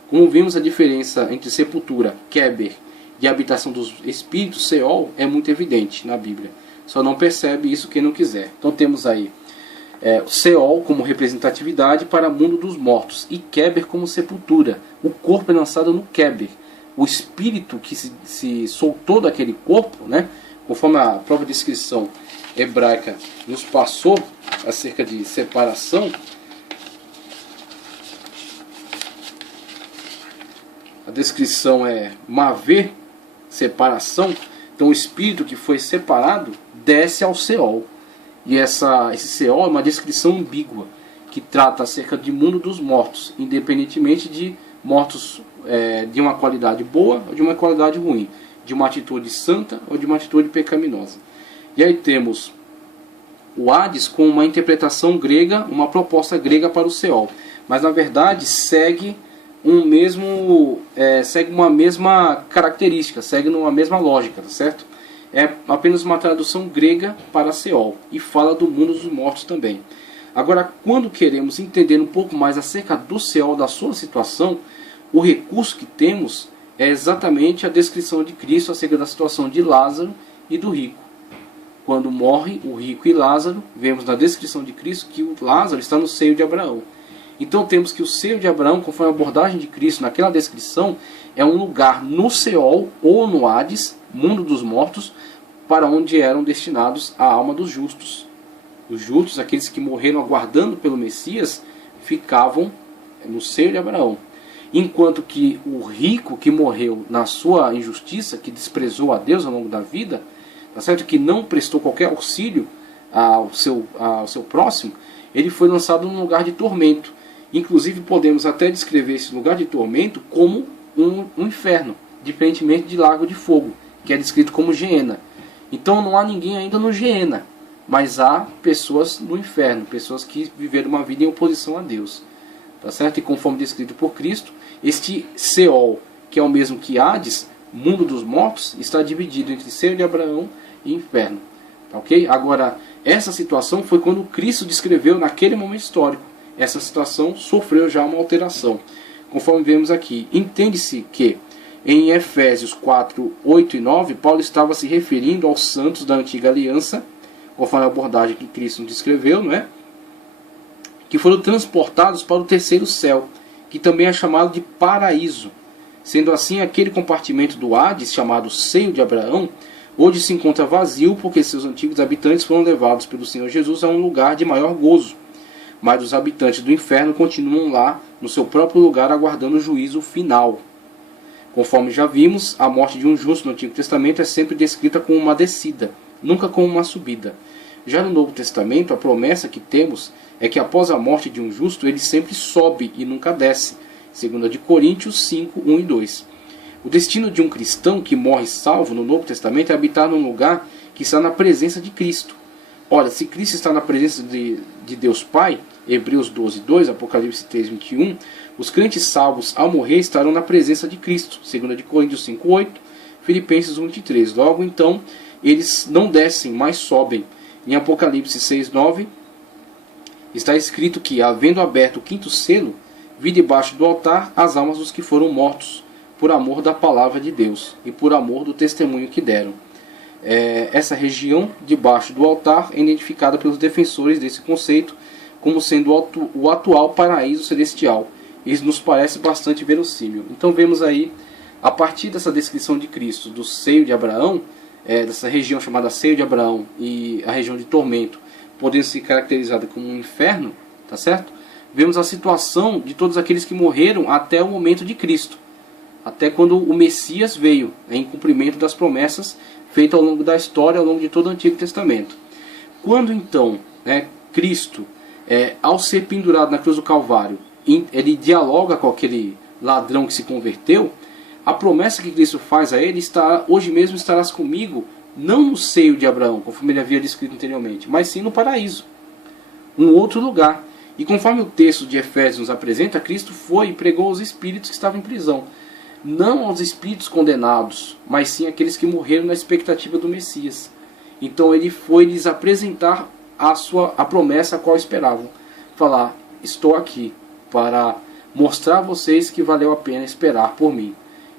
Como vimos, a diferença entre sepultura, Keber, e a habitação dos espíritos, Seol, é muito evidente na Bíblia. Só não percebe isso quem não quiser. Então temos aí o Seol como representatividade para o mundo dos mortos e Keber como sepultura. O corpo é lançado no Keber. O espírito que se soltou daquele corpo, né, conforme a própria descrição hebraica nos passou acerca de separação, a descrição é Mavé, separação. Então o espírito que foi separado desce ao Seol. E esse Seol é uma descrição ambígua, que trata acerca do mundo dos mortos, independentemente de mortos de uma qualidade boa ou de uma qualidade ruim, de uma atitude santa ou de uma atitude pecaminosa. E aí temos o Hades com uma interpretação grega, uma proposta grega para o Seol. Mas na verdade segue uma mesma característica, segue uma mesma lógica, tá certo? É apenas uma tradução grega para Seol e fala do mundo dos mortos também. Agora, quando queremos entender um pouco mais acerca do Seol, da sua situação, o recurso que temos é exatamente a descrição de Cristo acerca da situação de Lázaro e do rico. Quando morre o rico e Lázaro, vemos na descrição de Cristo que o Lázaro está no seio de Abraão. Então temos que o seio de Abraão, conforme a abordagem de Cristo naquela descrição, é um lugar no Seol ou no Hades, mundo dos mortos, para onde eram destinados a alma dos justos. Os justos, aqueles que morreram aguardando pelo Messias, ficavam no seio de Abraão. Enquanto que o rico que morreu na sua injustiça, que desprezou a Deus ao longo da vida, tá certo? Que não prestou qualquer auxílio ao seu próximo, ele foi lançado num lugar de tormento. Inclusive podemos até descrever esse lugar de tormento como um inferno, diferentemente de lago de fogo, que é descrito como Geena. Então não há ninguém ainda no Geena, mas há pessoas no inferno, pessoas que viveram uma vida em oposição a Deus. Tá certo? E conforme descrito por Cristo, este Seol, que é o mesmo que Hades, mundo dos mortos, está dividido entre seio de Abraão e inferno. Ok? Agora, essa situação foi quando Cristo descreveu naquele momento histórico. Essa situação sofreu já uma alteração. Conforme vemos aqui, entende-se que em Efésios 4, 8 e 9, Paulo estava se referindo aos santos da antiga aliança, conforme a abordagem que Cristo descreveu, não é? Que foram transportados para o terceiro céu, que também é chamado de paraíso. Sendo assim, aquele compartimento do Hades, chamado seio de Abraão, hoje se encontra vazio porque seus antigos habitantes foram levados pelo Senhor Jesus a um lugar de maior gozo. Mas os habitantes do inferno continuam lá, no seu próprio lugar, aguardando o juízo final. Conforme já vimos, a morte de um justo no Antigo Testamento é sempre descrita como uma descida, nunca como uma subida. Já no Novo Testamento, a promessa que temos é que após a morte de um justo, ele sempre sobe e nunca desce. 2 Coríntios 5, 1 e 2. O destino de um cristão que morre salvo no Novo Testamento é habitar num lugar que está na presença de Cristo. Ora, se Cristo está na presença de Deus Pai, Hebreus 12, 2, Apocalipse 3, 21, os crentes salvos ao morrer estarão na presença de Cristo. 2 Coríntios 5, 8, Filipenses 1, 23. Logo, então, eles não descem, mas sobem. Em Apocalipse 6, 9, está escrito que, havendo aberto o quinto selo, vi debaixo do altar as almas dos que foram mortos, por amor da palavra de Deus e por amor do testemunho que deram. Essa região debaixo do altar é identificada pelos defensores desse conceito como sendo o atual paraíso celestial. Isso nos parece bastante verossímil. Então vemos aí, a partir dessa descrição de Cristo, do seio de Abraão, dessa região chamada seio de Abraão e a região de tormento, podendo ser caracterizada como um inferno, tá certo? Vemos a situação de todos aqueles que morreram até o momento de Cristo, até quando o Messias veio, em cumprimento das promessas feitas ao longo da história, ao longo de todo o Antigo Testamento. Quando então Cristo, ao ser pendurado na cruz do Calvário, ele dialoga com aquele ladrão que se converteu, a promessa que Cristo faz a ele está: hoje mesmo estarás comigo, não no seio de Abraão, conforme ele havia descrito anteriormente, mas sim no paraíso, um outro lugar. E conforme o texto de Efésios nos apresenta, Cristo foi e pregou aos espíritos que estavam em prisão, não aos espíritos condenados, mas sim aqueles que morreram na expectativa do Messias. Então ele foi lhes apresentar a promessa a qual esperavam, falar: estou aqui para mostrar a vocês que valeu a pena esperar por mim.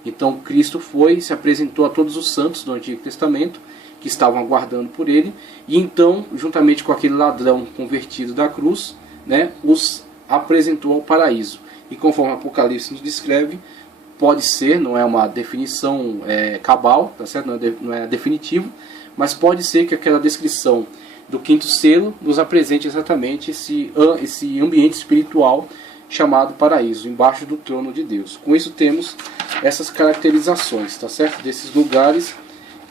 Então Cristo foi e se apresentou a todos os santos do Antigo Testamento que estavam aguardando por ele, e então, juntamente com aquele ladrão convertido da cruz, os apresentou ao paraíso. E conforme o Apocalipse nos descreve, pode ser, não é uma definição cabal, tá certo? Não é definitivo, mas pode ser que aquela descrição do quinto selo nos apresente exatamente esse ambiente espiritual chamado paraíso, embaixo do trono de Deus. Com isso temos essas caracterizações, tá certo? Desses lugares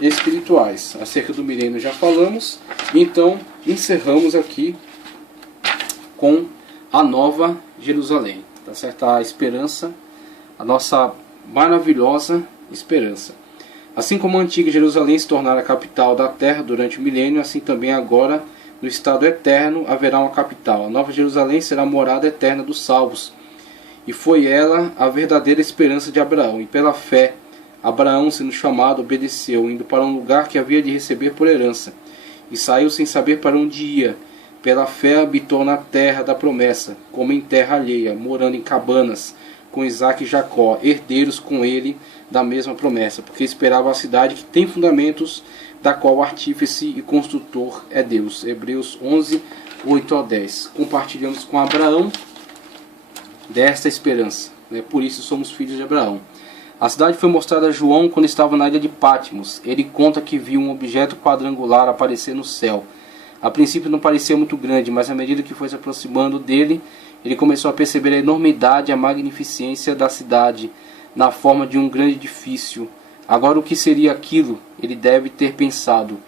espirituais. Acerca do milênio já falamos, então encerramos aqui com a Nova Jerusalém, tá certo? A esperança, a nossa maravilhosa esperança. Assim como a antiga Jerusalém se tornara a capital da terra durante o milênio, assim também agora, no estado eterno, haverá uma capital. A Nova Jerusalém será a morada eterna dos salvos. E foi ela a verdadeira esperança de Abraão. E pela fé, Abraão, sendo chamado, obedeceu, indo para um lugar que havia de receber por herança. E saiu sem saber para onde ia. Pela fé habitou na terra da promessa, como em terra alheia, morando em cabanas, com Isaque e Jacó, herdeiros com ele da mesma promessa, porque esperava a cidade que tem fundamentos, da qual o artífice e construtor é Deus. Hebreus 11, 8 a 10. Compartilhamos com Abraão desta esperança, por isso somos filhos de Abraão. A cidade foi mostrada a João quando estava na ilha de Patmos. Ele conta que viu um objeto quadrangular aparecer no céu. A princípio não parecia muito grande, mas à medida que foi se aproximando dele, ele começou a perceber a enormidade e a magnificência da cidade, na forma de um grande edifício. Agora, o que seria aquilo? Ele deve ter pensado.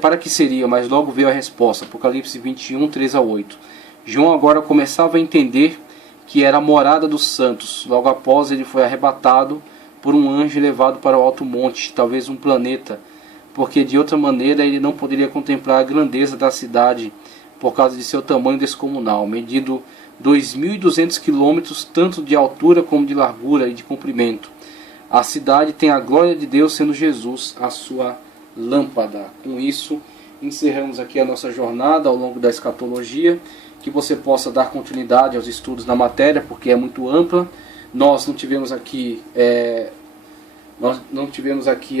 Para que seria? Mas logo veio a resposta. Apocalipse 21, 3 a 8. João agora começava a entender que era a morada dos santos. Logo após, ele foi arrebatado por um anjo levado para o alto monte, talvez um planeta, porque de outra maneira ele não poderia contemplar a grandeza da cidade por causa de seu tamanho descomunal, medindo 2.200 quilômetros tanto de altura como de largura e de comprimento. a cidade tem a glória de Deus, sendo Jesus a sua lâmpada. Com isso, encerramos aqui a nossa jornada ao longo da escatologia, que você possa dar continuidade aos estudos na matéria, porque é muito ampla. Nós não tivemos aqui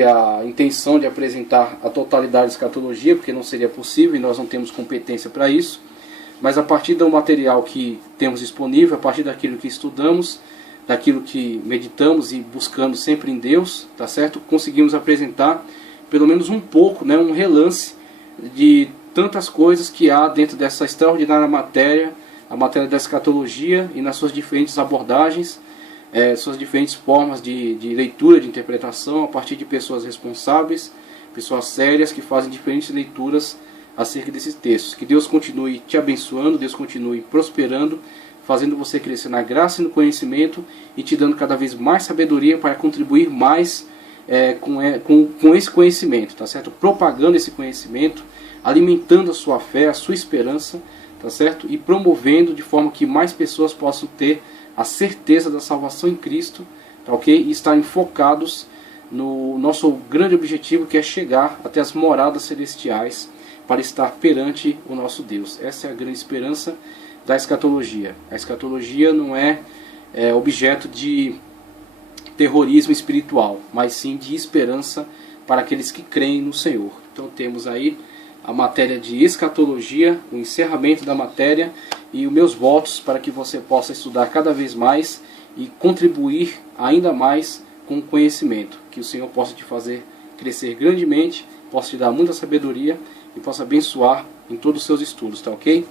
a intenção de apresentar a totalidade da escatologia, porque não seria possível e nós não temos competência para isso. Mas a partir do material que temos disponível, a partir daquilo que estudamos, daquilo que meditamos e buscamos sempre em Deus, tá certo? Conseguimos apresentar pelo menos um pouco, né, um relance de tantas coisas que há dentro dessa extraordinária matéria, a matéria da escatologia, e nas suas diferentes abordagens, suas diferentes formas de leitura, de interpretação, a partir de pessoas responsáveis, pessoas sérias que fazem diferentes leituras acerca desses textos. Que Deus continue te abençoando, Deus continue prosperando, fazendo você crescer na graça e no conhecimento e te dando cada vez mais sabedoria para contribuir mais com esse conhecimento, tá certo? Propagando esse conhecimento, alimentando a sua fé, a sua esperança, tá certo? E promovendo de forma que mais pessoas possam ter a certeza da salvação em Cristo, tá ok? E estarem focados no nosso grande objetivo, que é chegar até as moradas celestiais para estar perante o nosso Deus. Essa é a grande esperança da escatologia. A escatologia não é objeto de terrorismo espiritual, mas sim de esperança para aqueles que creem no Senhor. Então temos aí a matéria de escatologia, o encerramento da matéria, e os meus votos para que você possa estudar cada vez mais e contribuir ainda mais com o conhecimento. Que o Senhor possa te fazer crescer grandemente, possa te dar muita sabedoria e possa abençoar em todos os seus estudos, tá ok?